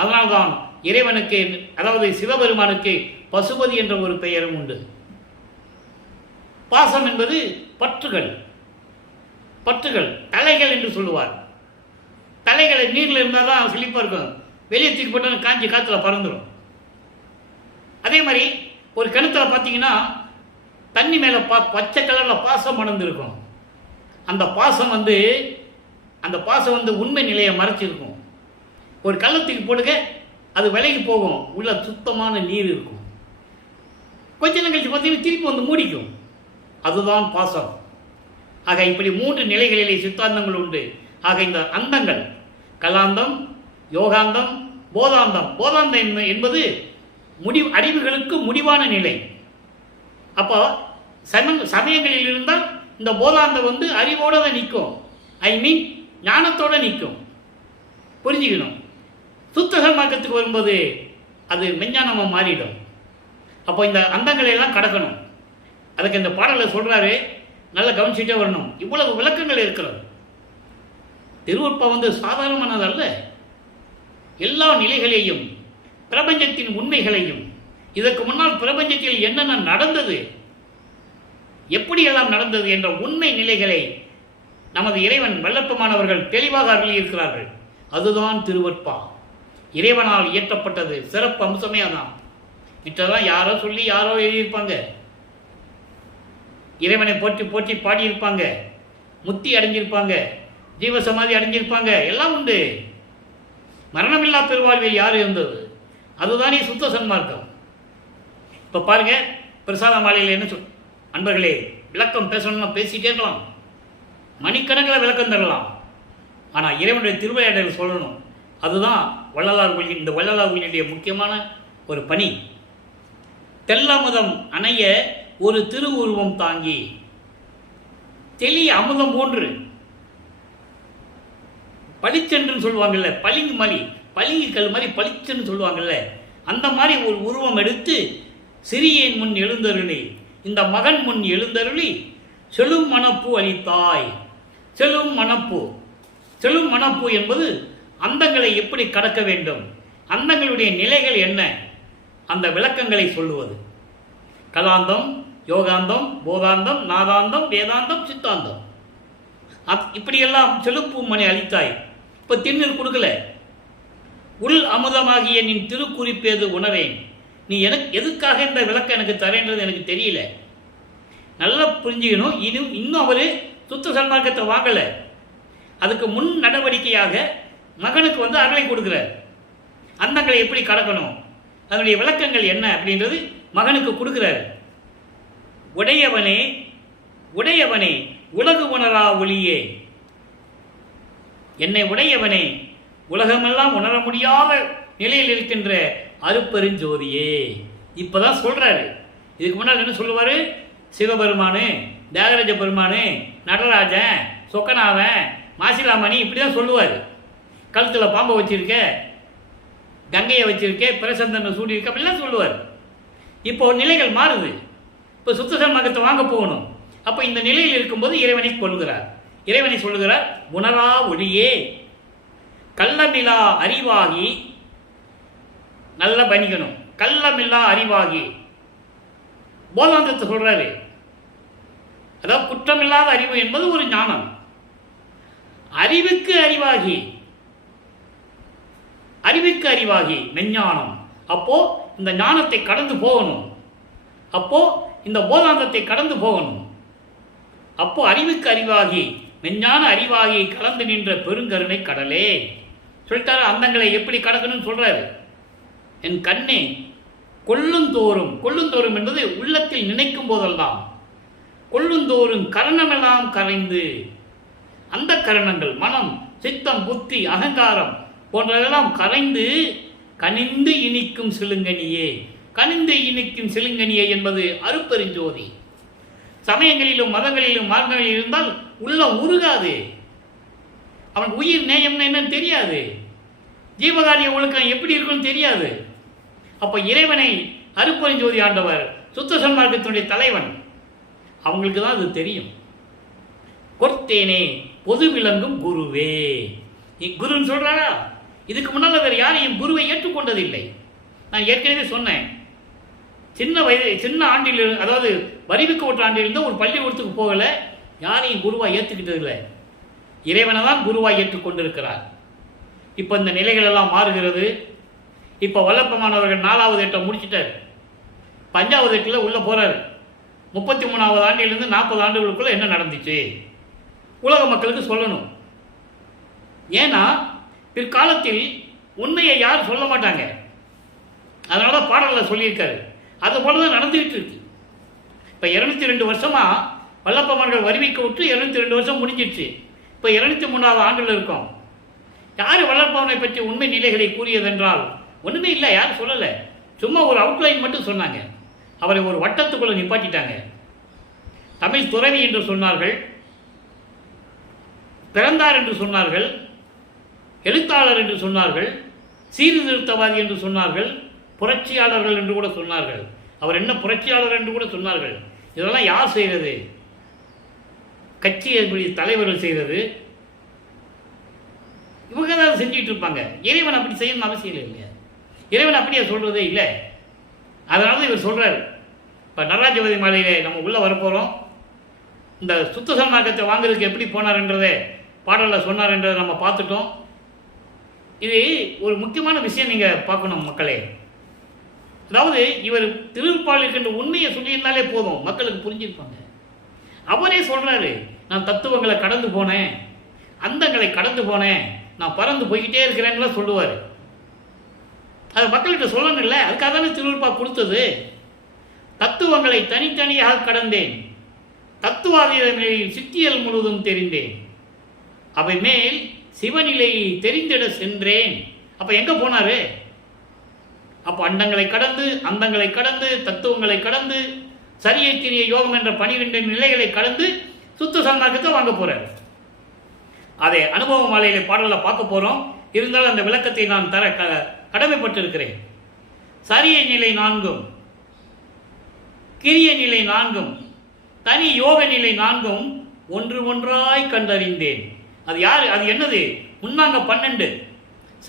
அதனால்தான் இறைவனுக்கு, அதாவது சிவபெருமானுக்கு பசுபதி என்ற ஒரு பெயரும் உண்டு. பாசம் என்பது பற்றுகள், பற்றுகள் தலைகள் என்று சொல்லுவார். தலைகளை நீரில் இருந்தால் தான் செழிப்பாக இருக்கும், வெளியே தூக்கி போட்டு காஞ்சி காற்றுல பறந்துடும். அதே மாதிரி ஒரு கிணத்துல பார்த்தீங்கன்னா தண்ணி மேலே பச்சை கலரில் பாசம் மணந்துருக்கும். அந்த பாசம் வந்து உண்மை நிலையை மறைச்சிருக்கும். ஒரு கள்ளத்துக்கு போடுங்க, அது விலகி போகும், உள்ள சுத்தமான நீர் இருக்கும். கொஞ்ச நேரம் கழிச்சு பார்த்தீங்கன்னா திருப்பி வந்து மூடிக்கும். அதுதான் பாசம். ஆக இப்படி 3 நிலைகளிலே சித்தாந்தங்கள் உண்டு. ஆக இந்த அந்தங்கள் கலாந்தம், யோகாந்தம், போதாந்தம். போதாந்தம் என்பது அறிவுகளுக்கு முடிவான நிலை. அப்போ சமயங்களில் இருந்தால் இந்த போதாந்தம் வந்து அறிவோடு தான் நிற்கும், ஞானத்தோடு நிற்கும். புரிஞ்சுக்கணும். சுத்த சன்மார்க்கத்துக்கு வரும்போது அது மெஞ்ஞானமாக மாறிடும். அப்போ இந்த அந்தங்களை எல்லாம் கடக்கணும். அதுக்கு இந்த பாடலை சொல்கிறாரு, நல்லா கவனிச்சுட்டே வரணும். இவ்வளவு விளக்கங்கள் இருக்கிறது. திருவருட்பா வந்து சாதாரணமானதல்ல. எல்லா நிலைகளையும், பிரபஞ்சத்தின் உண்மைகளையும், இதற்கு முன்னால் பிரபஞ்சத்தில் என்னென்ன நடந்தது, எப்படியெல்லாம் நடந்தது என்ற உண்மை நிலைகளை நமது இறைவன் வல்லப்பமானவர்கள் தெளிவாக அருளியிருக்கிறார்கள். அதுதான் திருவருட்பா. இறைவனால் இயற்றப்பட்டது. சிறப்பு அம்சமே அதான். மிச்சதான் யாரோ சொல்லி யாரோ எழுதியிருப்பாங்க, இறைவனை போற்றி போற்றி பாடியிருப்பாங்க, முத்தி அடைஞ்சிருப்பாங்க, ஜீவசமாதி அடைஞ்சிருப்பாங்க, எல்லாம் உண்டு. மரணமில்லா பெருவாழ்வில் யார் இருந்தது? அதுதானே சுத்த சன்மார்க்கம். இப்போ பாருங்க, பிரசாத மாலையில் என்ன சொல், அன்பர்களே, விளக்கம் பேசணும்னா பேசிட்டே இருக்கலாம், மணிக்கணக்கில் விளக்கம் தரலாம். ஆனால் இறைவனுடைய திருவிளையாடல் சொல்லணும். அதுதான் வள்ளலார் கொள்கை. இந்த வள்ளலார் கொள்கையுடைய முக்கியமான ஒரு பணி. தெல்லமுதம் அணைய ஒரு திருவுருவம் தாங்கி, தெளிய அமுதம் போன்று பளிச்சென்று சொல்லுவாங்கல்ல, பளிங்கு மாதிரி, பளிங்கு கல் மாதிரி பளிச்சென்று சொல்லுவாங்கல்ல, அந்த மாதிரி ஒரு உருவம் எடுத்து சிறியேன் முன் எழுந்தருளி, இந்த மகன் முன் எழுந்தருளி செழும் மணப்பூ அளித்தாய். செழும் மணப்பூ, செழும் மணப்பூ என்பது அந்தங்களை எப்படி கடக்க வேண்டும், அந்தங்களுடைய நிலைகள் என்ன, அந்த விளக்கங்களை சொல்லுவது. கலாந்தம், யோகாந்தம், போதாந்தம், நாதாந்தம், வேதாந்தம், சித்தாந்தம், இப்படியெல்லாம் செழுப்பு மணி அளித்தாய். இப்போ திருநீர் கொடுக்கல. உள் அமுதமாகிய நின் திருக்குறிப்பேது உணரேன். நீ எனக்கு எதுக்காக இந்த விளக்கம் எனக்கு தரேன்றது எனக்கு தெரியல. நல்லா புரிஞ்சுக்கணும். இன்னும் அவர் சுத்த சன்மார்க்கத்தை வாங்கலை. அதுக்கு முன் நடவடிக்கையாக மகனுக்கு வந்து அருளை கொடுக்குறார். அந்தங்களை எப்படி கடக்கணும், அதனுடைய விளக்கங்கள் என்ன அப்படின்றது மகனுக்கு கொடுக்குறார். உடையவனே உடையவனே உலகு உணரா ஒளியே, என்னை உடையவனே உலகமெல்லாம் உணர முடியாத நிலையில் இருக்கின்ற அருப்பெருஞ்சோதியே. இப்போதான் சொல்கிறாரு. இதுக்கு முன்னால் என்ன சொல்லுவார்? சிவபெருமானு, தியாகராஜ பெருமானு, நடராஜன், சொக்கநாதன், மாசிலாமணி, இப்படி தான் சொல்லுவார். கழுத்தில் பாம்பை வச்சிருக்க, கங்கையை வச்சிருக்க, பிரசந்தனை சூடியிருக்க, அப்படிலாம் சொல்லுவார். இப்போது நிலைகள் மாறுது. இப்போ சுத்த சன்மார்க்கத்தை வாங்க போகணும். அப்போ இந்த நிலையில் இருக்கும்போது இறைவனை கொள்கிறார். இறைவனை சொல்லுகிறார், உணரா ஒளியே கள்ளமில்லா அறிவாகி. நல்லா பண்ணிக்கணும். கள்ளமில்லா அறிவாகி போதாந்தத்தை சொல்றாரு. அதாவது குற்றமில்லாத அறிவு என்பது ஒரு ஞானம். அறிவுக்கு அறிவாகி, அறிவுக்கு அறிவாகி மெஞ்ஞானம். அப்போ இந்த ஞானத்தை கடந்து போகணும். அப்போ இந்த போதாந்தத்தை கடந்து போகணும். அப்போ அறிவுக்கு அறிவாகி மெஞ்ஞான அறிவாகி கலந்து நின்ற பெருங்கருணை கடலே சொல்லிட்டாரு. அந்தங்களை எப்படி கடக்கணும்னு சொல்றாரு. என் கண்ணே கொள்ளுந்தோறும், கொள்ளுந்தோறும் என்பது உள்ளத்தில் நினைக்கும் போதெல்லாம், கொள்ளுந்தோறும் கரணமெல்லாம் கரைந்து, அந்த கரணங்கள் மனம், சித்தம், புத்தி, அகங்காரம் போன்றதெல்லாம் கரைந்து கனிந்து இனிக்கும் சிலுங்கனியே. கனிந்து இனிக்கும் சிலுங்கனியே என்பது அருப்பெருஞ்சோதி. சமயங்களிலும் மதங்களிலும் மார்க்கங்களில் இருந்தால் உள்ளம் உருகாது. அவன் உயிர் நேயம்னு என்னன்னு தெரியாது. ஜீவகாரிய ஒழுக்கம் எப்படி இருக்குன்னு தெரியாது. அப்போ இறைவனை அருப்பெருஞ்சோதி ஆண்டவர் சுத்த சன்மார்க்கத்தினுடைய தலைவன், அவங்களுக்கு தான் அது தெரியும். கொர்த்தேனே பொது விளங்கும் குருவே. குருன்னு சொல்றாரா? இதுக்கு முன்னால் வேறு யாரையும் குருவை ஏற்றுக்கொண்டதில்லை. நான் ஏற்கனவே சொன்னேன், சின்ன ஆண்டில், அதாவது வரிவுக்கு ஒற்ற ஆண்டிலிருந்து ஒரு பள்ளிக்கூடத்துக்கு போகலை, யாரையும் குருவாக ஏற்றுக்கிட்டதில்லை. இறைவனை தான் குருவாக ஏற்றுக்கொண்டிருக்கிறார். இப்போ இந்த நிலைகள் எல்லாம் மாறுகிறது. இப்போ வல்லப்பமானவர்கள் 4வது எட்டை முடிச்சிட்டார், 5வது எட்டில் உள்ளே போகிறாரு. 33வது ஆண்டிலிருந்து 40 ஆண்டுகளுக்குள்ளே என்ன நடந்துச்சு உலக மக்களுக்கு சொல்லணும். ஏன்னா பிற்காலத்தில் உண்மையை யாரும் சொல்ல மாட்டாங்க. அதனால தான் பாடலில் சொல்லியிருக்காரு. அது போல தான் நடந்துகிட்டு இருக்கு. இப்போ 202 வருஷமாக வல்லப்பமார்கள் வருவிக்க விட்டு 202 வருஷம் முடிஞ்சிடுச்சு. இப்போ 203வது ஆண்டில் இருக்கோம். யார் வல்லப்பவனை பற்றி உண்மை நிலைகளை கூறியதென்றால் ஒன்றுமே இல்லை, யாரும் சொல்லலை. சும்மா ஒரு அவுட்லைன் மட்டும் சொன்னாங்க. அவரை ஒரு வட்டத்துக்குள்ளே நிப்பாட்டிட்டாங்க. தமிழ் துறவி என்று சொன்னார்கள், பிறந்தார் என்று சொன்னார்கள், எழுத்தாளர் என்று சொன்னார்கள், சீர்திருத்தவாதி என்று சொன்னார்கள், புரட்சியாளர்கள் என்று கூட சொன்னார்கள். அவர் என்ன புரட்சியாளர் என்று கூட சொன்னார்கள். இதெல்லாம் யார் செய்கிறது? கட்சி தலைவர்கள் செய்கிறது. இவங்க தான் செஞ்சுட்டு இருப்பாங்க. இறைவன் அப்படி செய்யணும்னு அவசியம் இல்லையா? இறைவன் அப்படியே சொல்கிறதே இல்லை. அதனால தான் இவர் சொல்கிறார். இப்போ நடராஜபதி மாலையிலே நம்ம உள்ளே வரப்போகிறோம். இந்த சுத்த சன்மார்க்கத்தை வாங்குறதுக்கு எப்படி போனார்ன்றதை பாடலில் சொன்னார்ன்றதை நம்ம பார்த்துட்டோம். இது ஒரு முக்கியமான விஷயம் நீங்கள் பார்க்கணும் மக்களே. அதாவது இவர் திருப்பால் இருக்கின்ற உண்மையை சொல்லியிருந்தாலே போதும், மக்களுக்கு புரிஞ்சிருப்பாங்க. அவரே சொல்கிறாரு, நான் தத்துவங்களை கடந்து போனேன், அந்தங்களை கடந்து போனேன், நான் பறந்து போய்கிட்டே இருக்கிறேன்னு சொல்லுவார். அது மக்கள்கிட்ட சொல்லணும் இல்லை, அதுக்காக தானே திருவிழா கொடுத்தது. தத்துவங்களை தனித்தனியாக கடந்தேன், தத்துவாதீதங்களில் சித்தியல் முழுவதும் தெரிந்தேன், அவை மேல் சிவநிலையை தெரிந்திட சென்றேன். அப்போ எங்கே போனார்? அப்போ அண்டங்களை கடந்து, அந்தங்களை கடந்து, தத்துவங்களை கடந்து, சரியை கிரிய யோகம் என்ற 12 நிலைகளை கடந்து சுத்த சன்மார்க்கத்தை வாங்க போகிறார். அதை அனுபவ மாலையிலே பாடலில் பார்க்க போகிறோம். இருந்தாலும் அந்த விளக்கத்தை நான் தர கடமைப்பட்டிருக்கிறேன். சரிய நிலை 4, கிரிய நிலை 4, தனி யோக நிலை 4 ஒன்று ஒன்றாய் கண்டறிந்தேன். அது யார்? அது என்னது? முன்னாங்க 12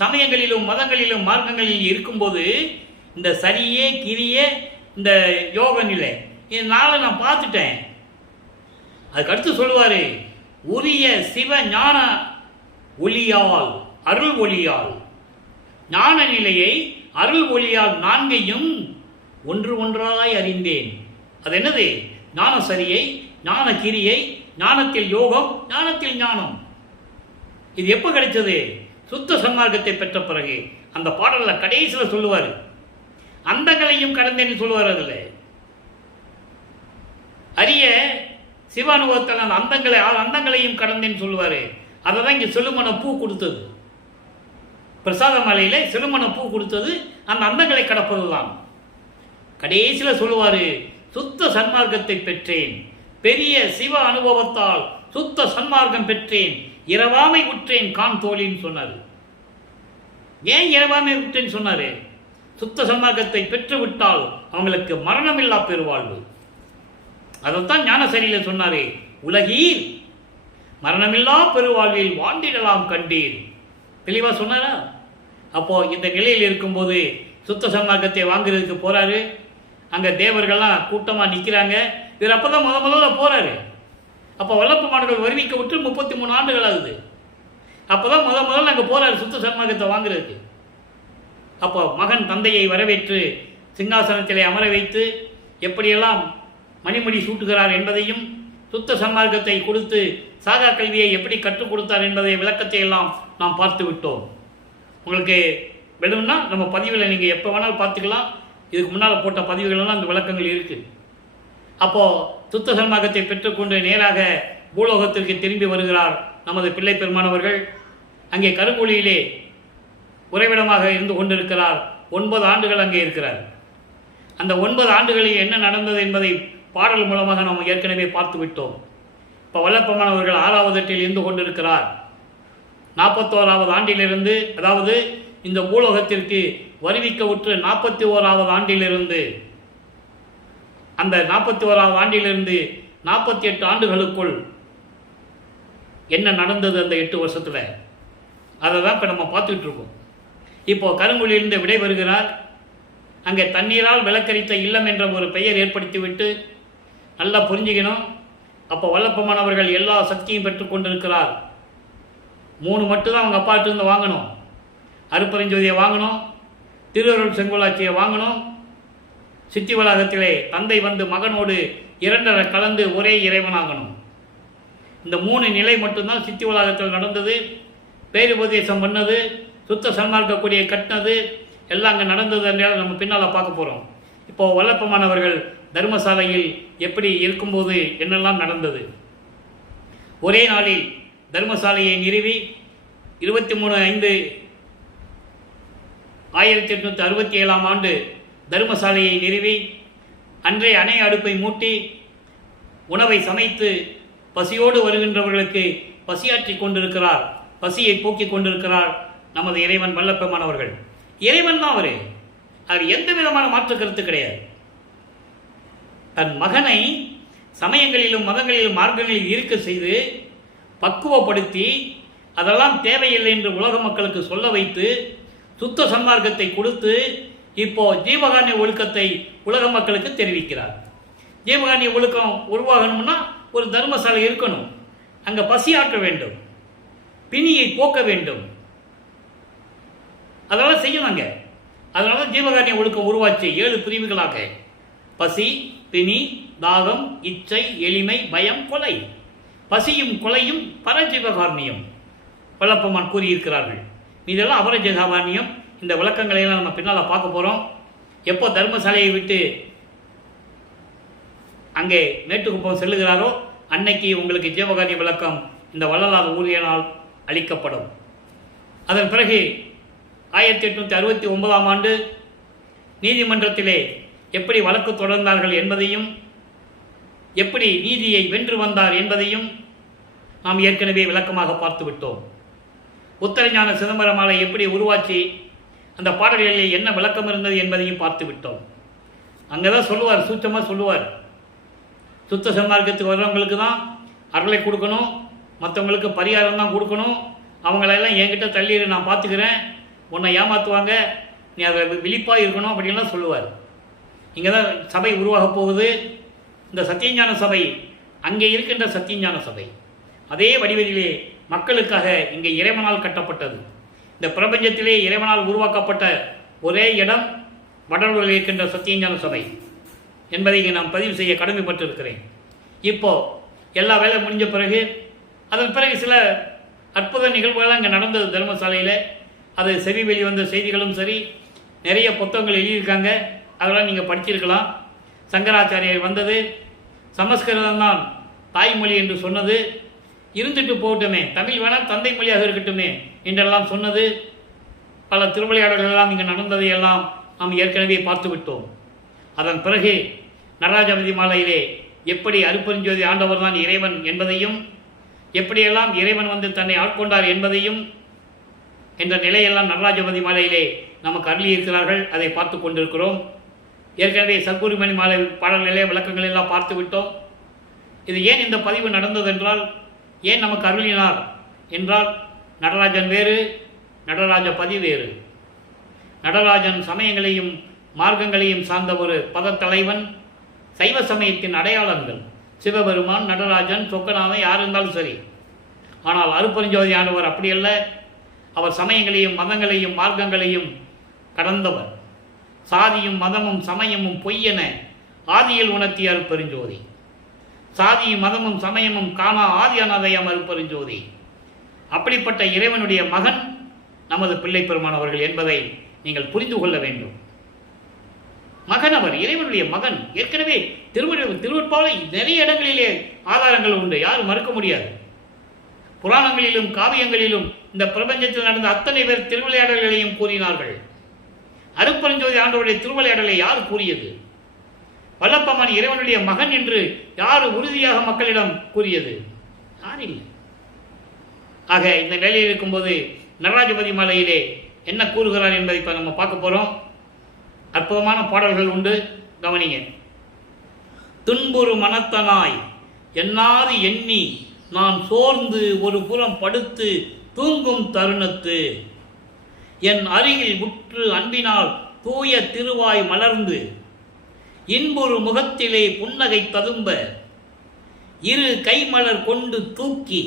சமயங்களிலும் மதங்களிலும் மார்க்கங்களில் இருக்கும்போது இந்த சரியே கிரிய இந்த யோக நிலை இது 4 நான் பார்த்துட்டேன். அதுக்கடுத்து சொல்லுவார், உரிய சிவ ஞான ஒளியால், அருள் ஒளியால், ஞான நிலையை அருள் ஒளியால் 4ஐயும் ஒன்று ஒன்றாய் அறிந்தேன். அது என்னது? ஞான சரியை, ஞான கிரியை, ஞானத்தில் யோகம், ஞானத்தில் ஞானம். இது எப்போ கிடைச்சது? சுத்த சன்மார்க்கத்தை பெற்ற பிறகு. அந்த பாடலில் கடைசியில் சொல்லுவார், அந்தங்களையும் கடந்தேன்னு சொல்லுவார். அதில் அரிய சிவ அனுபவத்தில் அந்த அந்தங்களையும் கடந்தேன்னு சொல்லுவார். அதை தான் இங்கே செழுமண பூ கொடுத்தது. பிரசாத மாலையில் செழுமண பூ கொடுத்தது அந்த அந்தங்களை கடப்பது தான். கடைசியில் சொல்லுவார், சுத்த சன்மார்க்கத்தை பெற்றேன், பெரிய சிவ அனுபவத்தால் சுத்த சன்மார்க்கம் பெற்றேன், இரவாமை உற்றேன் கான் தோழின்னு சொன்னார். ஏன் இரவாமை உற்றேன்னு சொன்னார்? சுத்த சன்மார்க்கத்தை பெற்றுவிட்டால் அவங்களுக்கு மரணமில்லா பெருவாழ்வு. அதைத்தான் ஞானசரியில் சொன்னாரே, உலகீர் மரணமில்லா பெருவாழ்வில் வாழ்ந்திடலாம் கண்டீர். தெளிவாக சொன்னாரா? அப்போ இந்த நிலையில் இருக்கும்போது சுத்த சன்மார்க்கத்தை வாங்குறதுக்கு போறாரு. அங்கே தேவர்கள்லாம் கூட்டமாக நிற்கிறாங்க. இவர் அப்போ தான் முதல்ல போறாரு. அப்போ வல்லப்பமானர்கள் வருவிக்க விட்டு 33 ஆண்டுகள் ஆகுது. அப்போ தான் முதல்ல அங்கே போறாரு சுத்த சன்மார்க்கத்தை வாங்குறதுக்கு. அப்போ மகன் தந்தையை வரவேற்று சிங்காசனத்திலே அமர வைத்து எப்படியெல்லாம் மணிமணி சூட்டுகிறார் என்பதையும், சுத்த சன்மார்க்கத்தை கொடுத்து சாகா கல்வியை எப்படி கற்றுக் கொடுத்தார் என்பதை விளக்கத்தை எல்லாம் நாம் பார்த்து விட்டோம். உங்களுக்கு வேணும்னா நம்ம பதிவில் நீங்கள் எப்போ வேணாலும் பார்த்துக்கலாம். இதுக்கு முன்னால் போட்ட பதிவுகளெல்லாம் அந்த விளக்கங்கள் இருக்குது. அப்போது சுத்த சன்மார்க்கத்தை பெற்றுக்கொண்டு நேராக பூலோகத்திற்கு திரும்பி வருகிறார் நமது பிள்ளை பெருமானவர்கள். அங்கே கருங்குழியிலே உறைவிடமாக இருந்து கொண்டிருக்கிறார். 9 ஆண்டுகள் அங்கே இருக்கிறார். அந்த 9 ஆண்டுகளில் என்ன நடந்தது என்பதை பாடல் மூலமாக நாம் ஏற்கனவே பார்த்து விட்டோம். இப்போ வல்லப்பமானவர்கள் 6வது எட்டில் இருந்து கொண்டிருக்கிறார். 41வது ஆண்டிலிருந்து, அதாவது இந்த பூலோகத்திற்கு வருவிக்க உற்று 41வது ஆண்டிலிருந்து, அந்த 41வது ஆண்டிலிருந்து 48 ஆண்டுகளுக்குள் என்ன நடந்தது அந்த 8 வருஷத்தில், அதை தான் இப்போ நம்ம பார்த்துக்கிட்டு இருக்கோம். இப்போ கருங்குழியிலிருந்து விடைபெறுகிறார். அங்கே தண்ணீரால் விளக்கரித்த இல்லம் என்ற ஒரு பெயர் ஏற்படுத்திவிட்டு நல்லா புரிஞ்சுக்கணும். அப்போ வல்லப்பமானவர்கள் எல்லா சக்தியும் பெற்றுக்கொண்டிருக்கிறார். 3 மட்டும்தான் அவங்க அப்பாட்டிருந்து வாங்கணும். அருப்பெருஞ்சோதியை வாங்கணும், திருவருள் செங்கோலாட்சியை வாங்கணும். சித்தி வளாகத்திலே தந்தை வந்து மகனோடு 2 கலந்து ஒரே இறைவனாகணும். இந்த 3 நிலை மட்டும்தான் சித்தி வளாகத்தில் நடந்தது. பேருபதேசம் பண்ணது, சுத்த சன்மார்க்கக்கூடிய கட்டினது எல்லாம் அங்கே நடந்தது என்றால் நம்ம பின்னால் பார்க்க போகிறோம். இப்போது வல்லப்பமானவர்கள் தர்மசாலையில் எப்படி இருக்கும்போது என்னெல்லாம் நடந்தது. ஒரே நாளில் தர்மசாலையை நிறுவி 23/5/1867 தர்மசாலையை நிறுவி அன்றே அணை அடுப்பை மூட்டி உணவை சமைத்து பசியோடு வருகின்றவர்களுக்கு பசியாற்றி கொண்டிருக்கிறார், பசியை போக்கிக் கொண்டிருக்கிறார் நமது இறைவன் வல்லப்பமானவர்கள். இறைவன் தான் அவர், அவர் எந்த விதமான மாற்று கருத்து கிடையாது. தன் மகனை சமயங்களிலும் மதங்களிலும் மார்க்கங்களில் இருக்க செய்து பக்குவப்படுத்தி அதெல்லாம் தேவையில்லை என்று உலக மக்களுக்கு சொல்ல வைத்து சுத்த சன்மார்க்கத்தை கொடுத்து இப்போ ஜீவகாருண்ய ஒழுக்கத்தை உலக மக்களுக்கு தெரிவிக்கிறார். ஜீவகாருண்ய ஒழுக்கம் உருவாகணும்னா ஒரு தர்மசாலை இருக்கணும், அங்கே பசியாற்ற வேண்டும், பிணியை போக்க வேண்டும், அதெல்லாம் செய்யணுங்க. அதனால ஜீவகாருண்ய ஒழுக்கம் உருவாச்சு 7 பிரிவுகளாக: பசி, பிணி, தாகம், இச்சை, எளிமை, பயம், கொலை. பசியும் கொலையும் பரஜீவகாருண்யம் வல்லப்பமான் கூறியிருக்கிறார்கள். இதெல்லாம் அபரஜீவகாருண்யம். இந்த விளக்கங்களையெல்லாம் நம்ம பின்னால் பார்க்க போகிறோம். எப்போ தர்மசாலையை விட்டு அங்கே மேட்டுக்குப்பம் செல்லுகிறாரோ அன்னைக்கு உங்களுக்கு ஜீவகாருண்ய விளக்கம் இந்த வள்ளலார் ஊழியனால் அளிக்கப்படும். அதன் பிறகு 1869 நீதிமன்றத்திலே எப்படி வழக்கு தொடர்ந்தார்கள் என்பதையும் எப்படி நீதியை வென்று வந்தார் என்பதையும் நாம் ஏற்கனவே விளக்கமாக பார்த்து விட்டோம். உத்தரஞான சிதம்பரமாலை எப்படி உருவாச்சு, அந்த பாடல்களில் என்ன விளக்கம் இருந்தது என்பதையும் பார்த்து விட்டோம். அங்கே தான் சொல்லுவார், சூட்சமாக சொல்லுவார், சுத்த சன்மார்க்கத்துக்கு வர்றவங்களுக்கு தான் அருளை கொடுக்கணும், மற்றவங்களுக்கு பரிகாரம் தான் கொடுக்கணும், அவங்களெல்லாம் என்கிட்ட தள்ளிடு, நான் பார்த்துக்கிறேன், உன்னை ஏமாற்றுவாங்க, நீ அதை விழிப்பாக இருக்கணும் அப்படின்லாம் சொல்லுவார். இங்கே தான் சபை உருவாக போகுது. இந்த சத்தியஞான சபை அங்கே இருக்கின்ற சத்தியஞான சபை அதே வடிவத்திலே மக்களுக்காக இங்கே இறைவனால் கட்டப்பட்டது. இந்த பிரபஞ்சத்திலே இறைவனால் உருவாக்கப்பட்ட ஒரே இடம் வடலூரில் இருக்கின்ற சத்தியஞான சபை என்பதை இங்கே நான் பதிவு செய்ய கடமைப்பட்டிருக்கிறேன். இப்போது எல்லா வேலை முடிஞ்ச பிறகு அதன் பிறகு சில அற்புத நிகழ்வுகள்லாம் இங்கே நடந்தது தர்மசாலையில். அது செவி வெளிவந்த செய்திகளும் சரி, நிறைய புத்தகங்கள் எழுதியிருக்காங்க, அதெல்லாம் நீங்கள் படிச்சிருக்கலாம். சங்கராச்சாரியர் வந்தது, சமஸ்கிருதம் தான் தாய்மொழி என்று சொன்னது, இருந்துட்டு போகட்டுமே, தமிழ் வேணால் தந்தை மொழியாக இருக்கட்டுமே என்றெல்லாம் சொன்னது, பல திருவிளையாடல்களெல்லாம் இங்கே நடந்ததை எல்லாம் நாம் ஏற்கனவே பார்த்து விட்டோம். அதன் பிறகு நடராஜபதி மாலையிலே எப்படி அருப்பெருஞ்சோதி ஆண்டவர் தான் இறைவன் என்பதையும், எப்படியெல்லாம் இறைவன் வந்து தன்னை ஆட்கொண்டார் என்பதையும் என்ற நிலையெல்லாம் நடராஜபதி மாலையிலே நமக்கு அருளியிருக்கிறார்கள். அதை பார்த்து கொண்டிருக்கிறோம். ஏற்கனவே சத்குருமணி மாலை பாடல்களே விளக்கங்கள் எல்லாம் பார்த்து விட்டோம். இது ஏன் இந்த பதிவு நடந்தது என்றால், ஏன் நமக்கு அருளினார் என்றால், நடராஜன் வேறு, நடராஜ பதி வேறு. நடராஜன் சமயங்களையும் மார்க்கங்களையும் சார்ந்த ஒரு பதத்தலைவன். சைவ சமயத்தின் அடையாளங்கள் சிவபெருமான், நடராஜன், சொக்கநாதன் யார் இருந்தாலும் சரி. ஆனால் அருப்பெருஞ்சோதி ஆண்டவர் அப்படியல்ல. அவர் சமயங்களையும் மதங்களையும் மார்க்கங்களையும் கடந்தவர். சாதியும் மதமும் சமயமும் பொய்யென ஆதியில் உணர்த்திய அருப்பெருஞ்சோதி. சாதியும் மதமும் சமயமும் காணா ஆதி அநாதையம் அருப்பெருஞ்சோதி. அப்படிப்பட்ட இறைவனுடைய மகன் நமது பிள்ளை பெருமான் அவர்கள் என்பதை நீங்கள் புரிந்து கொள்ள வேண்டும். மகன், அவர் இறைவனுடைய மகன். ஏற்கனவே திருவெட்பாவை நிறைய இடங்களிலே ஆதாரங்கள் உண்டு, யாரும் மறுக்க முடியாது. புராணங்களிலும் காவியங்களிலும் இந்த பிரபஞ்சத்தில் நடந்த அத்தனை பேர் திருவிளையாடல்களையும் கூறினார்கள். அருப்பெருஞ்சோதி ஆண்டவருடைய திருவிளையாடலை யார் கூறியது? வல்லப்பமான் இறைவனுடைய மகன் என்று யார் உறுதியாக மக்களிடம் கூறியது? யாரில்லை. ஆக இந்த நிலையில் இருக்கும்போது நடராஜபதி மாலையிலே என்ன கூறுகிறார் என்பதை இப்போ நம்ம பார்க்க போகிறோம். அற்புதமான பாடல்கள் உண்டு, கவனிங்க. துன்புறு மனத்தனாய் எண்ணாது எண்ணி நான் சோர்ந்து ஒரு புறம் படுத்து தூங்கும் தருணத்து. என் அருகில் உற்று அன்பினால் தூய திருவாய் மலர்ந்து இன்புறு முகத்திலே புன்னகை ததும்ப இரு கைமலர் கொண்டு தூக்கி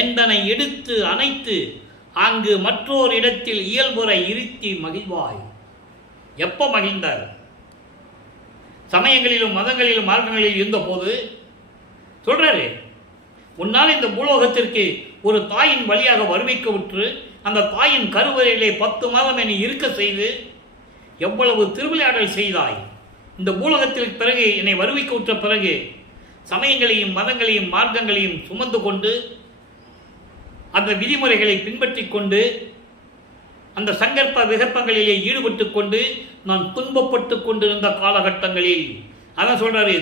எந்தனை எடுத்து அணைத்து அங்கு மற்றோர் இடத்தில் இயல்புரை இருத்தி மகிழ்வாய். எப்போ மகிழ்ந்தார்? சமயங்களிலும் மதங்களிலும் மார்க்கங்களிலும் இருந்த போது சொல்றாரு, உன்னால் இந்த பூலோகத்திற்கு ஒரு தாயின் வழியாக வருவிக்க விட்டு அந்த தாயின் கருவறையிலே 10 மாதம் என்னை இருக்க செய்து எவ்வளவு திருவிளையாடல் செய்தாய். இந்த பூலோகத்தில் பிறகு என்னை வருவிக்க விட்ட பிறகு சமயங்களையும் மதங்களையும் மார்க்கங்களையும் சுமந்து கொண்டு அந்த விதிமுறைகளை பின்பற்றி கொண்டு அந்த சங்கற்ப விகற்பங்களிலே ஈடுபட்டு கொண்டு நான் துன்பப்பட்டு கொண்டிருந்த காலகட்டங்களில் அதான் சொல்றாரு,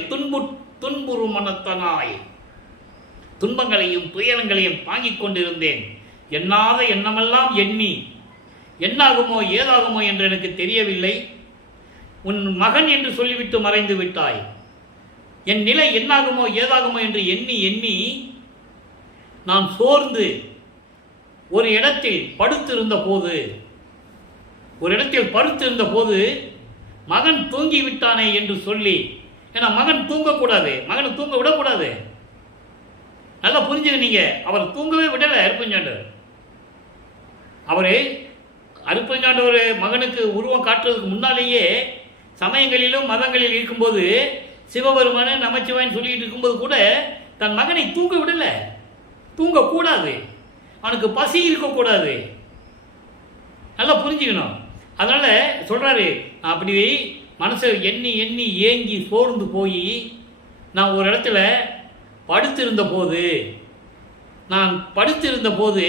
துன்புறு மனத்தனாய் துன்பங்களையும் துயரங்களையும் தாங்கிக் கொண்டிருந்தேன். எண்ணாத எண்ணமெல்லாம் எண்ணி என்னாகுமோ ஏதாகுமோ என்று எனக்கு தெரியவில்லை. உன் மகன் என்று சொல்லிவிட்டு மறைந்து விட்டாய். என் நிலை என்னாகுமோ ஏதாகுமோ என்று எண்ணி எண்ணி நான் சோர்ந்து ஒரு இடத்தில் படுத்திருந்த போது மகன் தூங்கி விட்டானே என்று சொல்லி, ஏன்னா மகன் தூங்கக்கூடாது, மகனை தூங்க விடக்கூடாது. நல்லா புரிஞ்சுக்க, நீங்க அவர் தூங்கவே விடலை. அருப்பஞ்சாண்டவர் மகனுக்கு உருவம் காட்டுறதுக்கு முன்னாலேயே சமயங்களிலும் மதங்களில் இருக்கும்போது சிவபெருமான நமச்சிவாயன் சொல்லிட்டு இருக்கும்போது கூட தன் மகனை தூங்க விடலை. தூங்கக்கூடாது, அவனுக்கு பசி இருக்கக்கூடாது. நல்லா புரிஞ்சுக்கணும். அதனால சொல்றாரு, அப்படி மனசை எண்ணி எண்ணி ஏங்கி சோர்ந்து போய் நான் ஒரு இடத்துல படுத்திருந்த போது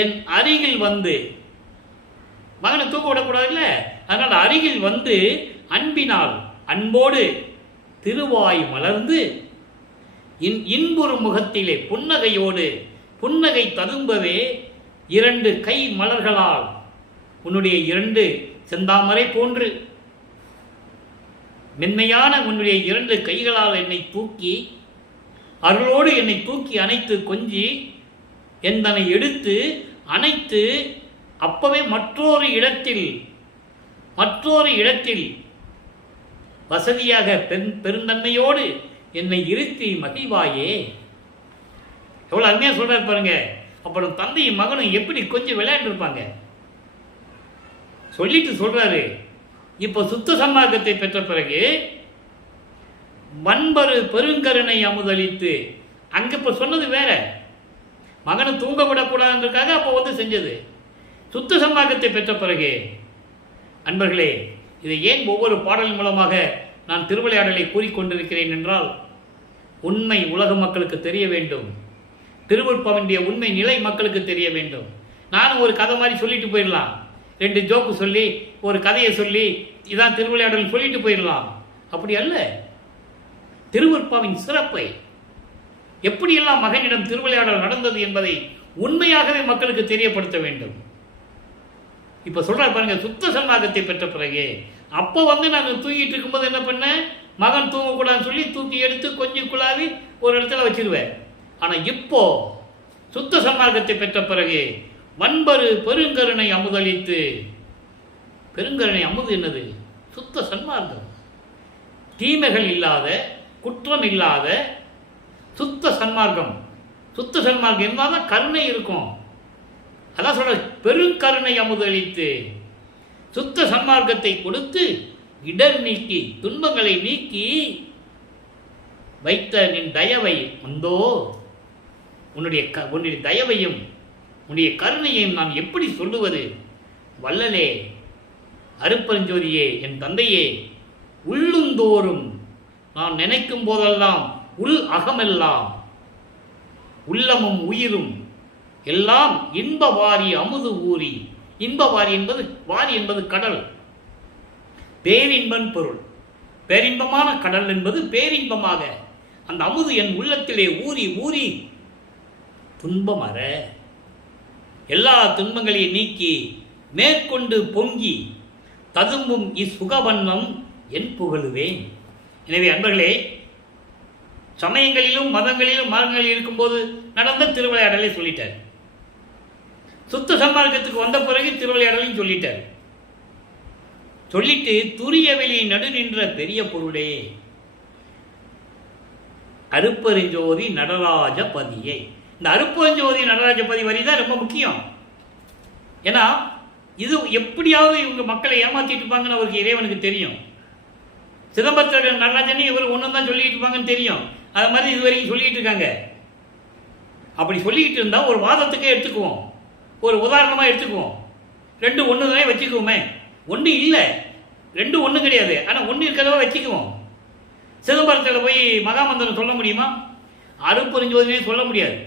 என் அருகில் வந்து, மகனை தூக்க விடக்கூடாதுல்ல, அதனால் அருகில் வந்து அன்போடு திருவாய் மலர்ந்து இன்புறு முகத்திலே புன்னகை ததும்பவே 2 கை மலர்களால் உன்னுடைய 2 செந்தாமரை போன்று மென்மையான உன்னுடைய 2 கைகளால் என்னை தூக்கி அருளோடு என்னை தூக்கி அணைத்து கொஞ்சி எந்தனை எடுத்து அணைத்து அப்பவே மற்றொரு இடத்தில் வசதியாக பெருந்தன்மையோடு என்னை இருத்தி மகிழ்வாயே. எவ்வளவு அருமையா சொல்றாரு பாருங்க. அப்புறம் தந்தையும் மகனும் எப்படி கொஞ்சம் விளையாண்டு இருப்பாங்க. சொல்லிட்டு சொல்றாரு, இப்போ சுத்த சன்மார்க்கத்தை பெற்ற பிறகு வன்பரு பெருங்கருணை அமுதளித்து, அங்க இப்ப சொன்னது வேற, மகனை தூங்க விடக்கூடாதுன்றதுக்காக அப்போ செஞ்சது. சுத்த சன்மார்க்கத்தை பெற்ற பிறகு அன்பர்களே, இதை ஏன் ஒவ்வொரு பாடல் மூலமாக நான் திருவிளையாடலை கூறிக்கொண்டிருக்கிறேன் என்றால், உண்மை உலக மக்களுக்கு தெரிய வேண்டும். திருவருட்பாவினுடைய உண்மை நிலை மக்களுக்கு தெரிய வேண்டும். நானும் ஒரு கதை மாதிரி சொல்லிட்டு போயிடலாம், 2 ஜோக்கு சொல்லி ஒரு கதையை சொல்லி இதான் திருவிளையாடல் சொல்லிட்டு போயிடலாம். அப்படி அல்ல. திருவருட்பாவின் சிறப்பை, எப்படியெல்லாம் மகனிடம் திருவிளையாடல் நடந்தது என்பதை உண்மையாகவே மக்களுக்கு தெரியப்படுத்த வேண்டும். இப்ப சொல்றாரு பாருங்க, சுத்த சன்மார்க்கத்தை பெற்ற பிறகு அப்போ நான் தூங்கிட்டு இருக்கும்போது என்ன பண்ணேன், மகன் தூங்கக்கூடாதுன்னு சொல்லி தூக்கி எடுத்து கொஞ்சம் குழாவி ஒரு இடத்துல வச்சிருவேன். ஆனா இப்போ சுத்த சன்மார்க்கத்தை பெற்ற பிறகு வன்பரு பெருங்கருணை அமுதளித்து, பெருங்கருணை அமுது என்னது? சுத்த சன்மார்க்கம், தீமைகள் இல்லாத குற்றம் இல்லாத சுத்த சன்மார்க்கம். சுத்த சன்மார்க்கம் இருந்தால்தான் கருணை இருக்கும். அதான் சொல்ற, பெருங்கருணை அமுதளித்து சுத்த சன்மார்க்கத்தை கொடுத்து இடர் நீக்கி துன்பங்களை நீக்கி வைத்த நின் தயவை வந்தோ, உன்னுடைய தயவையும் உன்னுடைய கருணையையும் நான் எப்படி சொல்லுவது? வல்லலே, அருப்பரஞ்சோதியே, என் தந்தையே, உள்ளுந்தோறும் நான் நினைக்கும் போதெல்லாம் உள் அகமெல்லாம் உள்ளமும் உயிரும் எல்லாம் இன்ப வாரி அமுது ஊறி. இன்ப வாரி என்பது கடல், பேரின்பன் பொருள். பேரின்பமான கடல் என்பது பேரின்பமாக அந்த அமுது என் உள்ளத்திலே ஊறி ஊறி துன்பம் அற எல்லா துன்பங்களையும் நீக்கி மேற்கொண்டு பொங்கி ததும்பும் இசுகவண்ணம் என் புகழுவேன். எனவே அன்பர்களே, சமயங்களிலும் மதங்களிலும் மார்க்கங்களில் இருக்கும்போது நடந்த திருவிளையாடலை சொல்லிட்டார். சுத்த சன்மார்க்கத்துக்கு வந்த பிறகு திருவிளையாடலையும் சொல்லிட்டார். சொல்லிட்டு துரிய வெளி நடு நின்ற பெரிய பொருளே அருப்பெருஞ்சோதி நடராஜ பதியை. இந்த அருப்பெருஞ்சோதி நடராஜ பதி வரி தான் ரொம்ப முக்கியம். ஏன்னா இது எப்படியாவது இவங்க மக்களை ஏமாத்திட்டு இருப்பாங்கன்னு அவருக்கு இறைவனுக்கு தெரியும். சிதம்பரத்தோட நடராஜனே இவர் ஒன்று தான் சொல்லிட்டு இருப்பாங்கன்னு தெரியும். அது மாதிரி இது வரைக்கும் சொல்லிட்டு இருக்காங்க. அப்படி சொல்லிக்கிட்டு இருந்தால் ஒரு வாதத்துக்கே எடுத்துக்குவோம், ஒரு உதாரணமாக எடுத்துக்குவோம். 2 ஒன்று தானே வச்சுக்குவோமே. 1 இல்லை, 2 ஒன்று கிடையாது. ஆனால் 1 இருக்கிறதா வச்சுக்குவோம். சிதம்பரத்தில் போய் மகாமந்திரம் சொல்ல முடியுமா? அருப்பெருஞ்சோதினே சொல்ல முடியாது.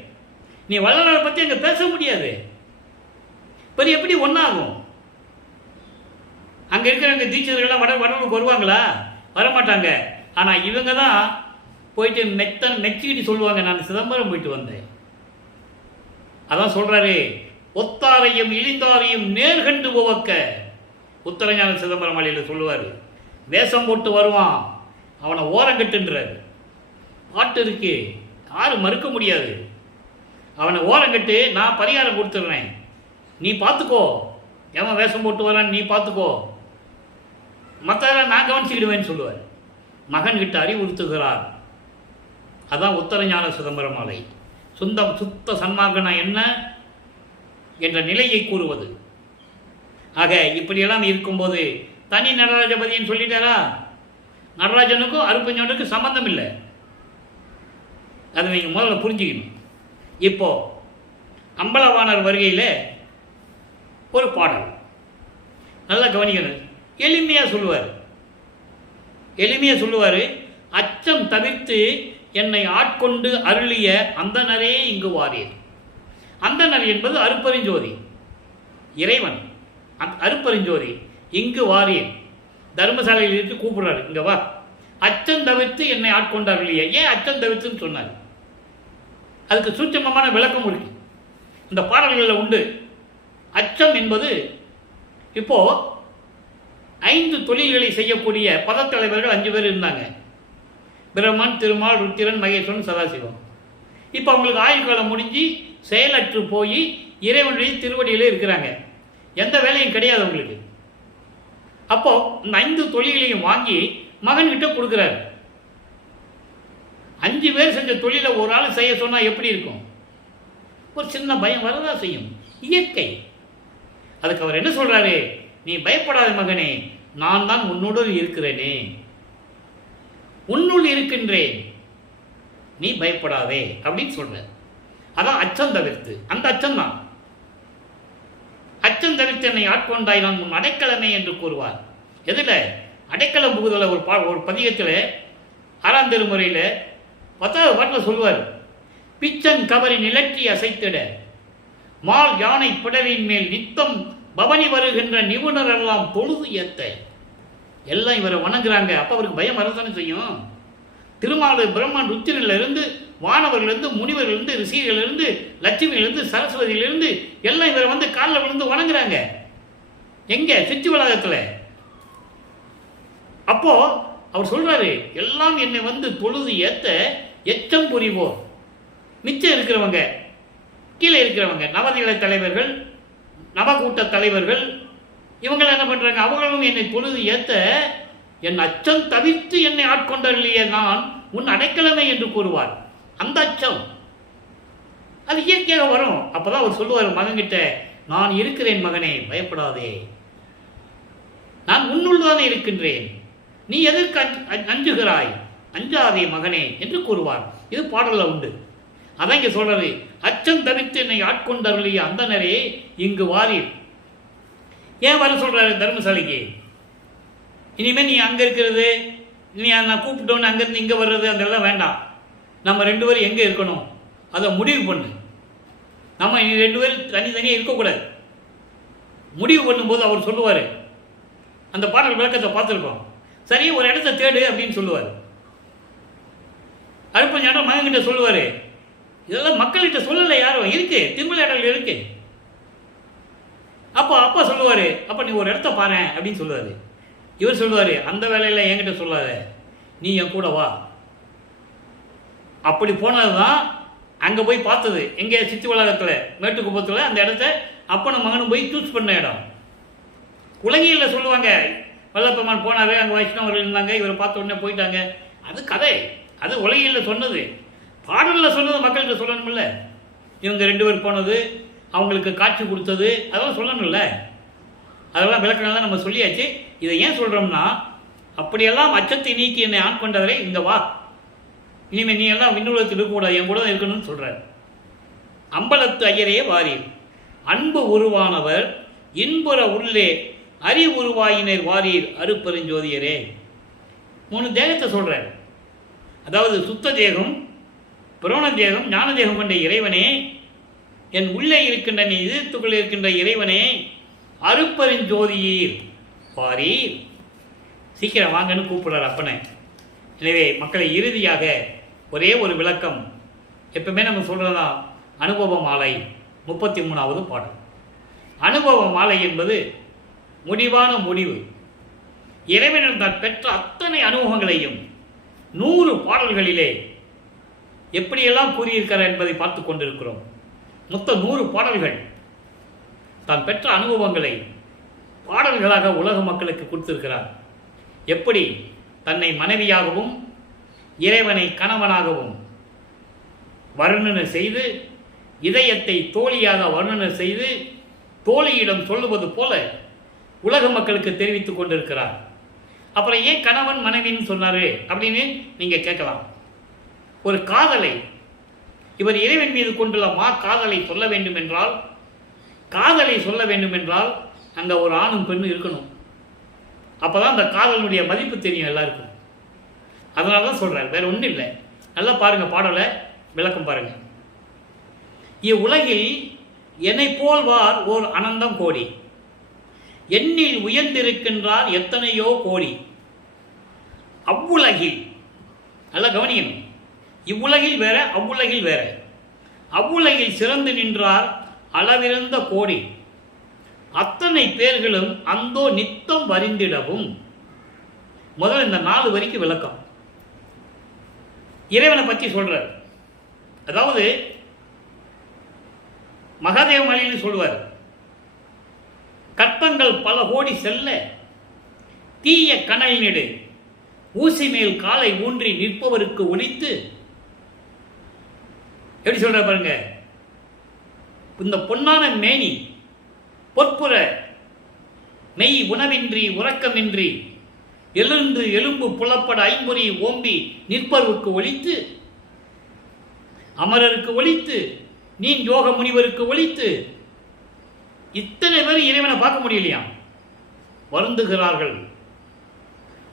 நீ வள்ளலாரை பற்றி அங்கே பேச முடியாது. இப்போ எப்படி ஒன்றாகும்? அங்கே இருக்கிறவங்க தீட்சிதர்கள்லாம் வடலூருக்கு வருவாங்களா? வரமாட்டாங்க. ஆனால் இவங்க தான் போயிட்டு மெச்சிக்கிட்டு சொல்லுவாங்க, நான் சிதம்பரம் போயிட்டு வந்தேன். அதான் சொல்கிறாரு, ஒத்தாரையும் இழிந்தாரையும் நேர்கண்டு உவக்க. உத்தரஞான சிதம்பரம் மலையில் சொல்லுவார். வேஷம் போட்டு வருவான், அவனை ஓரங்கட்டுன்றார். பாட்டு இருக்கு, யாரும் மறுக்க முடியாது. அவனை ஓரங்கட்டு, நான் பரிகாரம் கொடுத்துட்றேன், நீ பார்த்துக்கோ. எவன் வேஷம் போட்டு வரான்னு நீ பார்த்துக்கோ, மற்றதெல்லாம் நான் கவனிச்சுக்கிடுவேன்னு சொல்லுவார். மகன்கிட்ட அறிவுறுத்துகிறார். அதான் உத்தரஞான சிதம்பரம் மாலை. சுத்த சன்மார்க்கனா என்ன என்ற நிலையை கூறுவது. ஆக இப்படியெல்லாம் இருக்கும்போது தனி நடராஜபதின்னு சொல்லிட்டாரா? நடராஜனுக்கும் அருப்பெருஞ்சோதிக்கும் சம்பந்தம் இல்லை. அதை நீங்கள் முதல்ல புரிஞ்சுக்கணும். இப்போ அம்பலவாணர் வருகையில் ஒரு பாடல் நல்லா கவனிக்கணும். எளிமையாக சொல்லுவார். அச்சம் தவிர்த்து என்னை ஆட்கொண்டு அருளிய அந்தனரே இங்கு வாரீர். அந்தனர் என்பது அருப்பெருஞ்சோதி, இறைவன். அருப்பெருஞ்சோதி இங்கு வாரீர். தர்மசாலையில் இருந்து கூப்பிடுறாரு, இங்க வா. அச்சம் தவிர்த்து என்னை ஆட்கொண்டு அருளிய. ஏன் அச்சம் தவிர்த்துன்னு சொன்னார்? அதுக்கு சூட்சமமான விளக்கம் இருக்கு, இந்த பாடல்களில் உண்டு. அச்சம் என்பது, இப்போ 5 தொழில்களை செய்யக்கூடிய பதத்தலைவர்கள் 5 பேர் இருந்தாங்க. பிரம்மன், திருமால், ருத்திரன், மகேஸ்வரன், சதாசிவம். இப்போ அவங்களுக்கு ஆயுள் காலம் முடிஞ்சு செயலற்று போய் இறைவனுடைய திருவடியிலே இருக்கிறாங்க. எந்த வேலையும் கிடையாது அவங்களுக்கு. அப்போ இந்த 5 தொழில்களையும் வாங்கி மகன்கிட்ட கொடுக்குறாரு. 5 பேர் செஞ்ச தொழிலை ஒரு ஆள் செய்ய சொன்னால் எப்படி இருக்கும்? ஒரு சின்ன பயம் வரதான் செய்யும், இயற்கை. அதுக்கு அவர் என்ன சொல்றாரு? நீ பயப்படாத மகனே, நான் தான் உன்னோடு இருக்கிறேனே, உன்னுள் இருக்கின்றேன், நீ பயப்படாதே அப்படின்னு சொல்ற. அதான் அச்சம் தவிர்த்து. அந்த அச்சம் தான். அச்சம் தவிர்த்து என்னை ஆட்கொண்டாய் நான் உன் அடைக்கலமே என்று கூறுவார். எதில்? அடைக்கலம் புகுதல ஒரு பதிகத்தில் 6ஆம் திருமுறையில் 10வது பாட்டில் சொல்லுவார். பிச்சன் கவரி நிலற்றி அசைத்திட மால் யானை பிடரின் மேல் நித்தம் பவனி வருகின்ற நிபுணர் எல்லாம் தொழுது ஏத்த. எல்லாம் இவரை வணங்குறாங்க. அப்போ அவருக்கு பயம் வரதானே செய்யும். திருமாலு, பிரம்மன், ருத்திரிலிருந்து, வானவர்களிருந்து, முனிவர்களிருந்து, ரிஷிகளிலிருந்து, லட்சுமியிலிருந்து, சரஸ்வதியிலிருந்து எல்லாம் இவரை வந்து காலில் விழுந்து வணங்குறாங்க. எங்க? சித்தி வளாகத்தில். அப்போ அவர் சொல்றாரு, எல்லாம் என்னை வந்து தொழுது ஏத்த எச்சம் புரிவோர். மிச்சம் இருக்கிறவங்க, கீழே இருக்கிறவங்க, நவநிலை தலைவர்கள், நவக்கூட்ட தலைவர்கள், இவங்களை என்ன பண்றாங்க? அவங்களும் என்னை தொழுது ஏத்த என் அச்சம் தவிர்த்து என்னை ஆட்கொண்டறிய நான் உன் அடைக்கலமே என்று கூறுவார். அந்த அச்சம் அது இயற்கையாக வரும். அப்பதான் அவர் சொல்லுவார் மகன்கிட்ட, நான் இருக்கிறேன் மகனே, பயப்படாதே, நான் உன்னுள் தானே இருக்கின்றேன், நீ எதற்கு அஞ்சுகிறாய், அஞ்சாதே மகனே என்று கூறுவார். இது பாடலில் உண்டு. அதான் இங்கே சொல்றது, அச்சம் தவிர்த்து என்னை ஆட்கொண்டருளிய அந்தனரே இங்கு வாரீர். ஏன் வர சொல்றாரு தர்மசாலைக்கு? இனிமேல் நீ அங்கே இருக்கிறது, நீ நான் கூப்பிட்டோன்னு அங்கேருந்து இங்கே வர்றது அதெல்லாம் வேண்டாம். நம்ம 2 பேரும் எங்கே இருக்கணும் அதை முடிவு பண்ணு. நம்ம 2 பேரும் தனித்தனியாக இருக்கக்கூடாது. முடிவு பண்ணும்போது அவர் சொல்லுவார், அந்த பாடல் விளக்கத்தை பார்த்துருக்கோம். சரி, ஒரு இடத்த தேடு அப்படின்னு சொல்லுவார். அருப்பெருஞ்சோதி மகன்கிட்ட சொல்லுவார். இதெல்லாம் மக்கள்கிட்ட சொல்லலை யாரும், இருக்கு, திருவிளையாடல் இருக்கு. அப்போ அப்பா சொல்லுவார், அப்போ நீ ஒரு இடத்த பாரு அப்படின்னு சொல்லுவார். இவர் சொல்லுவார், அந்த வேலையில் என்கிட்ட சொல்லாத, நீ என் கூட வா. அப்படி போனது தான் அங்கே போய் பார்த்தது. எங்கே? சித்தி வளாகத்தில், மேட்டுக்குப்பத்தில் அந்த இடத்த அப்பனும் மகனும் போய் சூஸ் பண்ண இடம். உலகியலில் சொல்லுவாங்க, வல்லப்பெருமான் போனாவே அங்கே வைஷ்ணவர்கள் இருந்தாங்க, இவரை பார்த்த உடனே போயிட்டாங்க. அது கதை, அது உலகியலில் சொன்னது. பாடலில் சொன்னது மக்கள்கிட்ட சொல்லணும்ல. இவங்க 2 பேர் போனது, அவங்களுக்கு காட்சி கொடுத்தது, அதெல்லாம் சொல்லணும்ல. அதெல்லாம் விளக்கணம் நம்ம சொல்லியாச்சு. இதை ஏன் சொல்கிறோம்னா, அப்படியெல்லாம் அச்சத்தை நீக்கி என்னை ஆண் கொண்டவரை இங்கே வா, இனிமேல் நீ எல்லாம் விண்ணுலகத்தில் இருக்கக்கூடாது, என் கூட தான் இருக்கணும்னு சொல்கிறார். அம்பலத்து ஐயரே வாரீர், அன்பு உருவானவர் இன்புற உள்ளே அறிவுருவாயினர் வாரீர் அருப்பெருஞ்சோதியரே. 3 தேகத்தை சொல்கிறார். அதாவது சுத்த தேகம், புரோண தேகம், ஞான தேகம் கொண்ட இறைவனே, என் உள்ளே இருக்கின்ற நீ இதயத்துக்குள்ளே இருக்கின்ற இறைவனே, அருப்பெருஞ்சோதியீர் வாரீர், சீக்கிரம் வாங்கன்னு கூப்பிடுறார் அப்பனை. எனவே மக்களை இறுதியாக ஒரே ஒரு விளக்கம், எப்பவுமே நம்ம சொல்கிறதா அனுபவ மாலை 33வது பாடல். அனுபவ மாலை என்பது முடிவான முடிவு. இறைவனிடம் தான் பெற்ற அத்தனை அனுபவங்களையும் 100 பாடல்களிலே எப்படியெல்லாம் கூறியிருக்கிறார் என்பதை பார்த்து கொண்டிருக்கிறோம். மொத்தம் 100 பாடல்கள் தான் பெற்ற அனுபவங்களை பாடல்களாக உலக மக்களுக்கு கொடுத்திருக்கிறார். எப்படி தன்னை மனைவியாகவும் இறைவனை கணவனாகவும் வர்ணனை செய்து, இதயத்தை தோழியாக வர்ணனை செய்து, தோழியிடம் சொல்லுவது போல உலக மக்களுக்கு தெரிவித்துக் கொண்டிருக்கிறார். அப்புறம் ஏன் கணவன் மனைவின்னு சொன்னாரு அப்படின்னு நீங்க கேட்கலாம். ஒரு காதலை இவர் இறைவன் மீது கொண்டுள்ள காதலை சொல்ல வேண்டும் என்றால், காதலை சொல்ல வேண்டும் என்றால் அங்கே ஒரு ஆணும் பெண்ணும் இருக்கணும். அப்போதான் அந்த காதலுடைய மதிப்பு தெரியும் எல்லாருக்கும். அதனால தான் சொல்கிறார், வேற ஒன்றும் இல்லை. நல்லா பாருங்க, பாடலை விளக்கம் பாருங்க. இவ்வுலகில் என்னை போல்வார் ஓர் அனந்தம் கோடி, எண்ணில் உயர்ந்திருக்கின்றார் எத்தனையோ கோடி. அவ்வுலகில், நல்லா கவனிக்கணும், இவ்வுலகில் வேற அவ்வுலகில் வேற. அவ்வுலகில் சிறந்து நின்றார் அளவிறந்த கோடி, அத்தனை பேர்களும் அந்தோ நித்தம் வரிந்திடவும். முதல்ல இந்த 4 வரிக்கு விளக்கம். இறைவனை பற்றி சொல்றார். அதாவது மகாதேவ மலையில் சொல்வார், கற்பங்கள் பல கோடி செல்ல தீய கனல் நெடு ஊசி மேல் காலை ஊன்றி நிற்பவருக்கு ஒலித்து. எப்படி சொல்ற பாருங்க, இந்த பொன்னான மேனி பொற்புற மெய் உணவின்றி உறக்கமின்றி எழுந்து எலும்பு புலப்பட ஐம்பொறி ஓம்பி நிற்பவருக்கு ஒலித்து, அமரருக்கு ஒலித்து, நீ யோக முனிவருக்கு ஒலித்து, இத்தனை பேர் இறைவனை பார்க்க முடியலையா, வருந்துகிறார்கள்.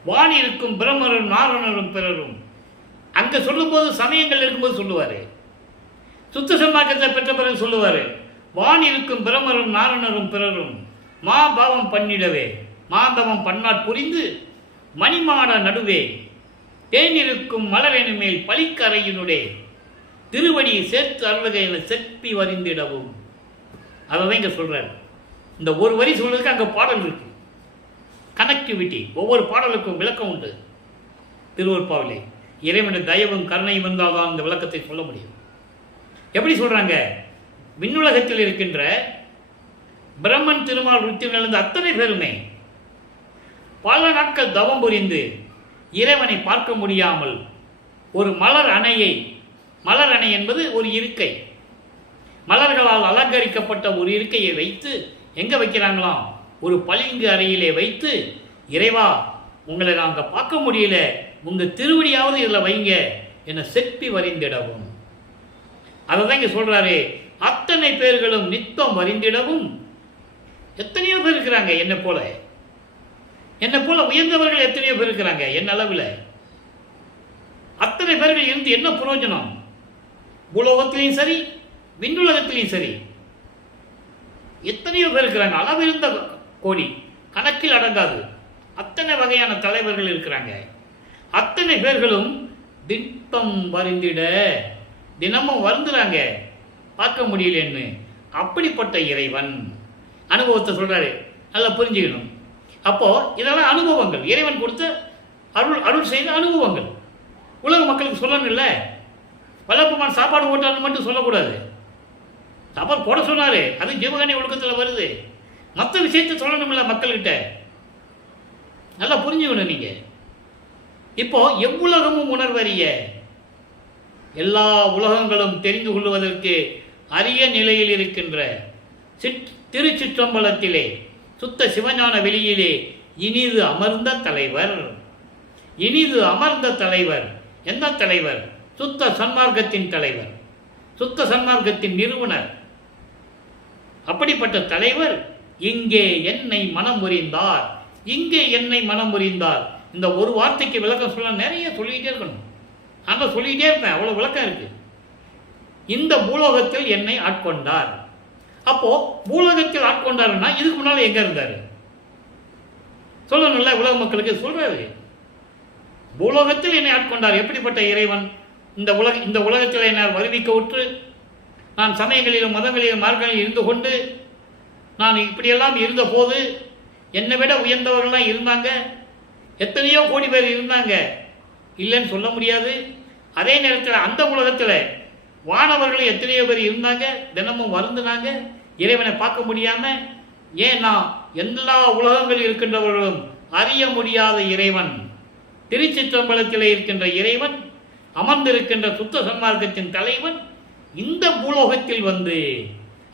வான் இருக்கும் பிரம்மரும் நாரணரும் பிறரும். அங்க சொல்லும் போது சமயங்கள் இருக்கும்போது சொல்லுவாரு, சுத்த சன்மார்க்கத்தை பெற்ற பிறகு சொல்லுவாரு, வான் இருக்கும் பிரம்மரும் நாரணரும் பிறரும் மாபாவம் பண்ணிடவே மாதவம் பன்னாட் புரிந்து மணிமாட நடுவே தேனிருக்கும் மலரெனு மேல் பலிக்கரையினுடைய திருவடியை சேர்த்து அருள்க என செப்பி வரிந்திடவும். அதை தான் இங்கே சொல்கிறார். இந்த ஒரு வரி சொல்றதுக்கு அங்கே பாடல் இருக்கு, கனெக்டிவிட்டி. ஒவ்வொரு பாடலுக்கும் விளக்கம் உண்டு. திருவருட்பாவிலே இறைவனுடைய தயவும் கருணையும் வந்தால் தான் இந்த விளக்கத்தை சொல்ல முடியும். எப்படி சொல்கிறாங்க, விண்ணுலகத்தில் இருக்கின்ற பிரம்மன் திருமால் ருத்தியிலிருந்து அத்தனை பேருமே பல நாட்கள் தவம் புரிந்து இறைவனை பார்க்க முடியாமல் ஒரு மலர் அணையை, மலர் அணை என்பது ஒரு இருக்கை, மலர்களால் அலங்கரிக்கப்பட்ட ஒரு இருக்கையை வைத்து எங்கே வைக்கிறாங்களாம், ஒரு பளிங்கு அறையிலே வைத்து, இறைவா உங்களை நாங்கள் பார்க்க முடியல, உங்கள் திருவடியாவது இதில் வைங்க என செப்பி வரிந்திடவும். அதை தான் இங்கே சொல்கிறாரு, அத்தனை பேர்களும் நித்தம் வரிந்திடவும். எத்தனையோ பேர் இருக்கிறாங்க என்னை போல உயர்ந்தவர்கள் எத்தனையோ பேர் இருக்கிறாங்க என் அளவில். அத்தனை பேர்கள் இருந்து என்ன பிரயோஜனம்? பூலோகத்திலையும் சரி விண்ணுலகத்திலையும் சரி எத்தனையோ பேர் இருக்கிறாங்க, அளவிருந்த கோடி, கணக்கில் அடங்காது. அத்தனை வகையான தலைவர்கள் இருக்கிறாங்க. அத்தனை பேர்களும் திட்டம் வருந்திட தினமும் வருந்துறாங்க, பார்க்க முடியலன்னு. அப்படிப்பட்ட இறைவன் அனுபவத்தை சொல்றாரு, நல்லா புரிஞ்சுக்கணும். அப்போ இதெல்லாம் அனுபவங்கள், இறைவன் கொடுத்த அருள் செய்த அனுபவங்கள். உலக மக்களுக்கு சொல்லணும் இல்லை, வல்லப்பெருமான் சாப்பாடு போட்டாலும் மட்டும் சொல்லக்கூடாது. தபால் போட சொன்னார், அது ஜீவகாருண்ய ஒழுக்கத்தில் வருது. மற்ற விஷயத்தை சொல்லணும்ல மக்கள்கிட்ட, நல்லா புரிஞ்சுக்கணும் நீங்கள். இப்போ எவ்வுலகமும் உணர்வறிய, எல்லா உலகங்களும் தெரிந்து கொள்வதற்கு அரிய நிலையில் இருக்கின்ற திருச்சிற்றம்பலத்திலே சுத்த சிவஞான வெளியிலே இனிது அமர்ந்த தலைவர். இனிது அமர்ந்த தலைவர் எந்த தலைவர்? சுத்த சன்மார்க்கத்தின் தலைவர், சுத்த சன்மார்க்கத்தின் நிறுவனர். அப்படிப்பட்ட தலைவர் இங்கே என்னை மனம் புரிந்தார். இங்கே என்னை மனம் புரிந்தார். இந்த ஒரு வார்த்தைக்கு விளக்கம் சொல்ல நிறைய சொல்லிக்கிட்டே இருக்கணும். நான் சொல்லிக்கிட்டே இருப்பேன், அவ்வளோ விளக்கம் இருக்கு. இந்த பூலோகத்தில் என்னை ஆட்கொண்டார். அப்போ பூலோகத்தில் ஆட்கொண்டாருன்னா இதுக்கு முன்னால் எங்க இருந்தார் சொல்லணும்ல, உலக மக்களுக்கு சொல்றாரு. பூலோகத்தில் என்னை ஆட்கொண்டார். எப்படிப்பட்ட இறைவன்? இந்த உலகத்தில் என்னை வருவிக்க உற்று நான் சமயங்களிலும் மதங்களிலும் மார்க்கங்களில் இருந்து கொண்டு நான் இப்படியெல்லாம் இருந்த போது என்னை விட உயர்ந்தவர்கள்லாம் இருந்தாங்க, எத்தனையோ கோடி பேர் இருந்தாங்க, இல்லைன்னு சொல்ல முடியாது. அதே நேரத்தில் அந்த உலகத்தில் வானவர்கள் எத்தனையோ பேர் இருந்தாங்க, தினமும் வருந்தினாங்க, இறைவனை பார்க்க முடியாமல். ஏன்னா எல்லா உலகங்களில் இருக்கின்றவர்களும் அறிய முடியாத இறைவன், திருச்சிற்றம்பலத்தில் இருக்கின்ற இறைவன், அமர்ந்திருக்கின்ற சுத்த சன்மார்க்கத்தின் தலைவன் இந்த பூலோகத்தில் வந்து,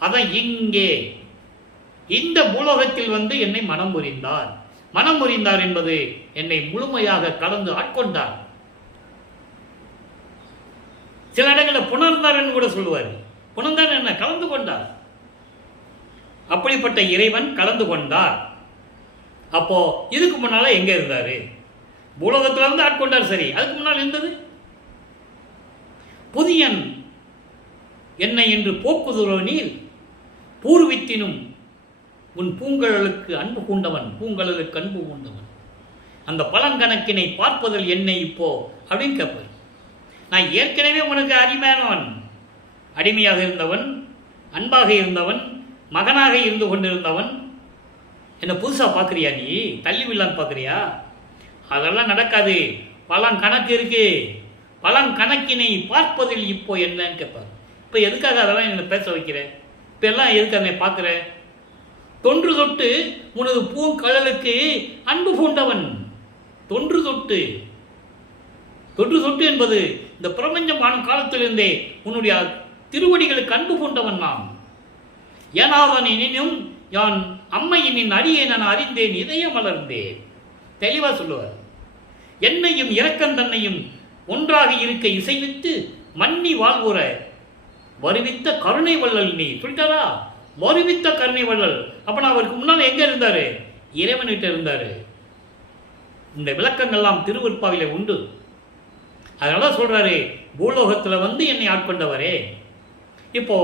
அதான் இங்கே இந்த பூலோகத்தில் வந்து என்னை மனம் புரிந்தார். மனம் புரிந்தார் என்பது என்னை முழுமையாக கலந்து ஆட்கொண்டார். சில இடங்களில் புணர்ந்தார் என்று கூட சொல்லுவார். புணர்ந்தார் என்ன? கலந்து கொண்டார். அப்படிப்பட்ட இறைவன் கலந்து கொண்டார். அப்போ இதுக்கு முன்னால எங்க இருந்தாரு? பூலோகத்தில் வந்து ஆட்கொண்டார், சரி. அதுக்கு முன்னால் இருந்தது புதியன் என்னை என்று போக்குதுரோ நீர் பூர்வித்தினும் உன் பூங்கழலுக்கு அன்பு பூண்டவன், பூங்கழலுக்கு அன்பு பூண்டவன். அந்த பலங்கணக்கினை பார்ப்பதில் என்னை இப்போ அப்படின்னு கேட்பார். நான் ஏற்கனவே உனக்கு அடிமையானவன், அடிமையாக இருந்தவன், அன்பாக இருந்தவன், மகனாக இருந்து கொண்டிருந்தவன். என்ன புதுசாக பார்க்குறியா? நீ தள்ளி விடலான்னு பார்க்குறியா? அதெல்லாம் நடக்காது. பலங்கணக்கு இருக்கு. பலங்கணக்கினை பார்ப்பதில் இப்போ என்னன்னு கேட்பார். இப்போ எதுக்காக அதெல்லாம் என்னை பேச வைக்கிறேன்? இப்போ எல்லாம் எதுக்கு என்னை பார்க்குறேன்? தொன்று தொட்டு உனது பூங்கழலுக்கு அன்பு பூண்டவன். தொன்று தொட்டு, தொன்று தொட்டு என்பது இந்த பிரபஞ்சம் காணும் காலத்திலிருந்தே உன்னுடைய திருவடிகளுக்கு அன்பு பூண்டவன் நாம். ஏனாவன் எனினும் யான் அம்மையினின் அடியை நான் அறிந்தேன், இதயம் மலர்ந்தேன். தெளிவாக சொல்லுவார். என்னையும் இரக்கந்தன்னையும் ஒன்றாக இருக்க இசைவித்து மன்னி வாழ்வுற வருவித்த கருணை வள்ளல் நீ. சொல்லிட்டாரா? வருவித்த கருணை வள்ளல். அப்ப நான் அவருக்கு முன்னால் எங்க இருந்தாரு? இறைவன்கிட்ட இருந்தாரு. இந்த விளக்கங்கள்லாம் திருவருட்பாவிலே உண்டு. அதனால சொல்றாரு, பூலோகத்தில் வந்து என்னை ஆட்கொண்டவரே. இப்போ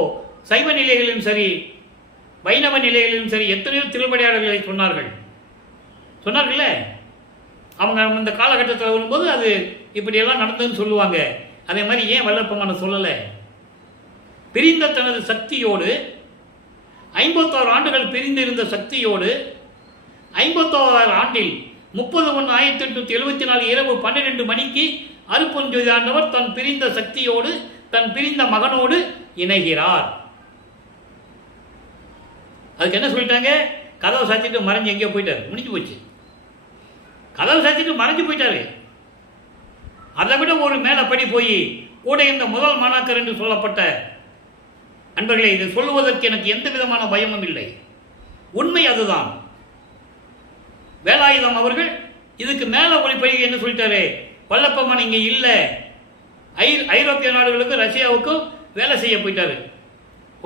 சைவ நிலைகளிலும் சரி, வைணவ நிலைகளிலும் சரி, எத்தனையோ திருவடியாளர்களை சொன்னார்கள்ல. அவங்க இந்த காலகட்டத்தில் வரும்போது அது இப்படியெல்லாம் நடந்ததுன்னு சொல்லுவாங்க. அதே மாதிரி ஏன் வல்லப்பமான சொல்லலை? பிரிந்த தனது சக்தியோடு 51 ஆண்டுகள் பிரிந்திருந்த சக்தியோடு 51 ஆண்டில் 30/1/1874 இரவு 12 மணிக்கு அருப்பெருஞ்சோதி ஆண்டவர் தன் பிரிந்த சக்தியோடு தன் பிரிந்த மகனோடு இணைகிறார். அதுக்கு என்ன சொல்லிட்டாங்க? கதவை சாத்திட்டு மறைஞ்சு எங்கேயோ போயிட்டாரு. முடிஞ்சு போச்சு. கதவை சாத்திட்டு மறைஞ்சு போயிட்டாரு. அதை விட ஒரு மேலே படி போய் கூட இந்த முதல் மாணாக்கர் என்று சொல்லப்பட்ட அன்பர்களே, இதை சொல்லுவதற்கு எனக்கு எந்த விதமான பயமும் இல்லை. உண்மை அதுதான். வேலாயுதம் அவர்கள் இதுக்கு மேலே ஒளிப்பை என்ன சொல்லிட்டாரு? வல்லப்பம்மன் இங்கே இல்லை, ஐரோப்பிய நாடுகளுக்கும் ரஷ்யாவுக்கும் வேலை செய்ய போயிட்டாரு,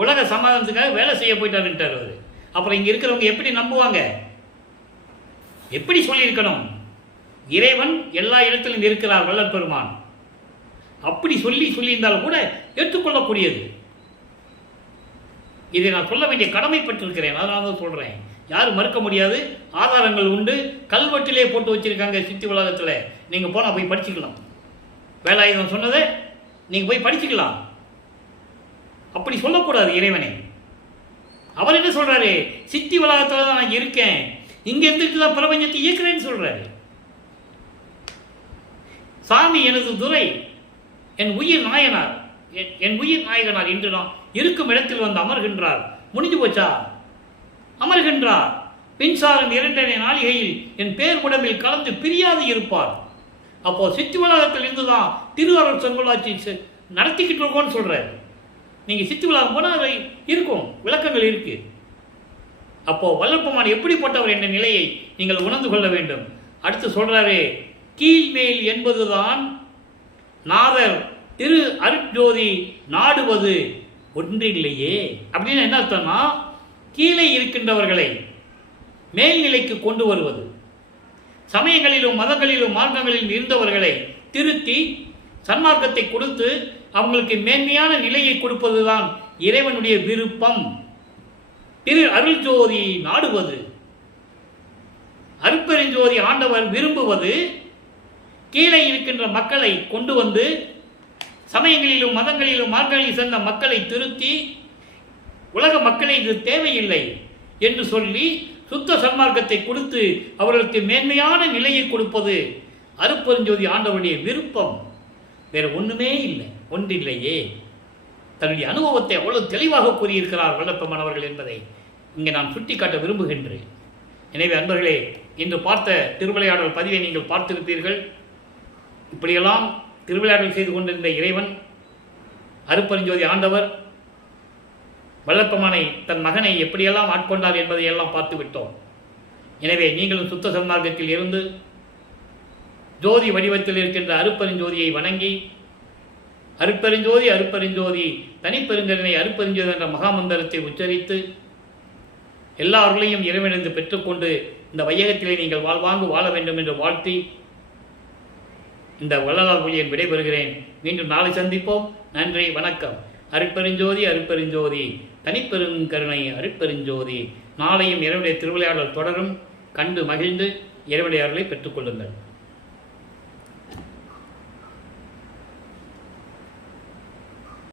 உலக சமாதானத்துக்காக வேலை செய்ய போயிட்டாருன்ட்டார் அவர். அப்புறம் இங்கே இருக்கிறவங்க எப்படி நம்புவாங்க? எப்படி சொல்லியிருக்கணும்? இறைவன் எல்லா இடத்திலும் இருக்கிறார் வள்ளல் பெருமான். அப்படி சொல்லியிருந்தாலும் கூட ஏற்றுக்கொள்ளக்கூடியது. இதை நான் சொல்ல வேண்டிய கடமைப்பட்டிருக்கிறேன். அதனால தான் சொல்கிறேன். யாரும் மறுக்க முடியாது. ஆதாரங்கள் உண்டு. கல்வெட்டிலே போட்டு வச்சிருக்காங்க சித்தி உலகத்தில். நீங்கள் போனால் போய் படிச்சுக்கலாம். வேலாயுதம் சொன்னதை நீங்கள் போய் படிச்சுக்கலாம். அப்படி சொல்லக்கூடாது இறைவனை. அவர் என்ன சொல்றாரு? சித்தி உலகத்தில் தான் நான் இருக்கேன், இங்கே இருந்துட்டு தான் பிரபஞ்சத்தை இயக்குறேன்னு சொல்றாரு. சாமி எனது துரை, என் உயிர் நாயனார், என் உயிர் நாயகனார் என்று நான் இருக்கும் இடத்தில் வந்து அமர்கின்றார். முடிஞ்சு போச்சா? அமர்கின்றார். பின்சாரம் 2.5 நாளிகையில் என் பேர் உடம்பில் கலந்து பிரியாது இருப்பார். அப்போ சித்தி வளாகத்தில் இருந்துதான் திருவாரூர் சொற்பொழிவாட்சி நடத்திக்கிட்டு இருக்கோன்னு சொல்றாரு. நீங்க சித்தி வளாகம் போனால் இருக்கும், விளக்கங்கள் இருக்கு. அப்போ வல்லற்பெருமான் எப்படிப்பட்டவர் என்ற நிலையை நீங்கள் உணர்ந்து கொள்ள வேண்டும். அடுத்து சொல்றாரு, கீழ்மேல் என்பதுதான் நாதர் திரு அருட்ஜோதி நாடுவது ஒன்றில்லையே. அப்படின்னு என்ன அர்த்தம்னா, கீழே இருக்கின்றவர்களை மேல்நிலைக்கு கொண்டு வருவது, சமயங்களிலும் மதங்களிலும் மார்க்கங்களிலும் இருந்தவர்களை திருத்தி சன்மார்க்கத்தை கொடுத்து அவங்களுக்கு மேன்மையான நிலையை கொடுப்பதுதான் இறைவனுடைய விருப்பம். திரு அருள்ஜோதி நாடுவது, அருட்பெருஞ்சோதி ஆண்டவர் விரும்புவது கீழே இருக்கின்ற மக்களை கொண்டு வந்து சமயங்களிலும் மதங்களிலும் மார்க்கங்களில் சேர்ந்த மக்களை திருத்தி உலக மக்களை இது தேவையில்லை என்று சொல்லி சுத்த சன்மார்க்கத்தை கொடுத்து அவர்களுக்கு மேன்மையான நிலையை கொடுப்பது அருட்பெருஞ்சோதி ஆண்டவருடைய விருப்பம். வேற ஒண்ணுமே இல்லை, ஒன்றில்லையே. தன்னுடைய அனுபவத்தை அவ்வளவு தெளிவாக கூறியிருக்கிறார் வல்லற்பெருமான் அவர்கள் என்பதை இங்கே நான் சுட்டிக்காட்ட விரும்புகின்றேன். எனவே அன்பர்களே, இன்று பார்த்த திருவிளையாடல் பதிவை நீங்கள் பார்த்திருப்பீர்கள். இப்படியெல்லாம் திருவிளையாடல் செய்து கொண்டிருந்த இறைவன் அருட்பெருஞ்சோதி ஆண்டவர் வல்லற்பெருமானை தன் மகனை எப்படியெல்லாம் ஆட்கொண்டார் என்பதை எல்லாம் பார்த்து விட்டோம். எனவே நீங்களும் சுத்த சன்மார்க்கத்தில் இருந்து ஜோதி வடிவத்தில் இருக்கின்ற அருட்பெருஞ்சோதியை வணங்கி அருட்பெருஞ்சோதி அருட்பெருஞ்சோதி தனிப்பெருங்கருணை அருட்பெருஞ்சோதி என்ற மகாமந்திரத்தை உச்சரித்து எல்லா அருளையும் இறைவனிருந்து பெற்றுக்கொண்டு இந்த வையகத்திலே நீங்கள் வாழ்வாங்கு வாழ வேண்டும் என்று வாழ்த்தி இந்த வள்ளலார் ஒளியன் விடைபெறுகிறேன். மீண்டும் நாளை சந்திப்போம். நன்றி, வணக்கம். அருட்பெருஞ்சோதி அருட்பெருஞ்சோதி தனிப்பெருங்கருணை அருட்பெருஞ்சோதி. நாளையும் இறைவனுடைய திருவிளையாடல் தொடரும். கண்டு மகிழ்ந்து இறைவனுடைய அருளை பெற்றுக்கொள்ளுங்கள்.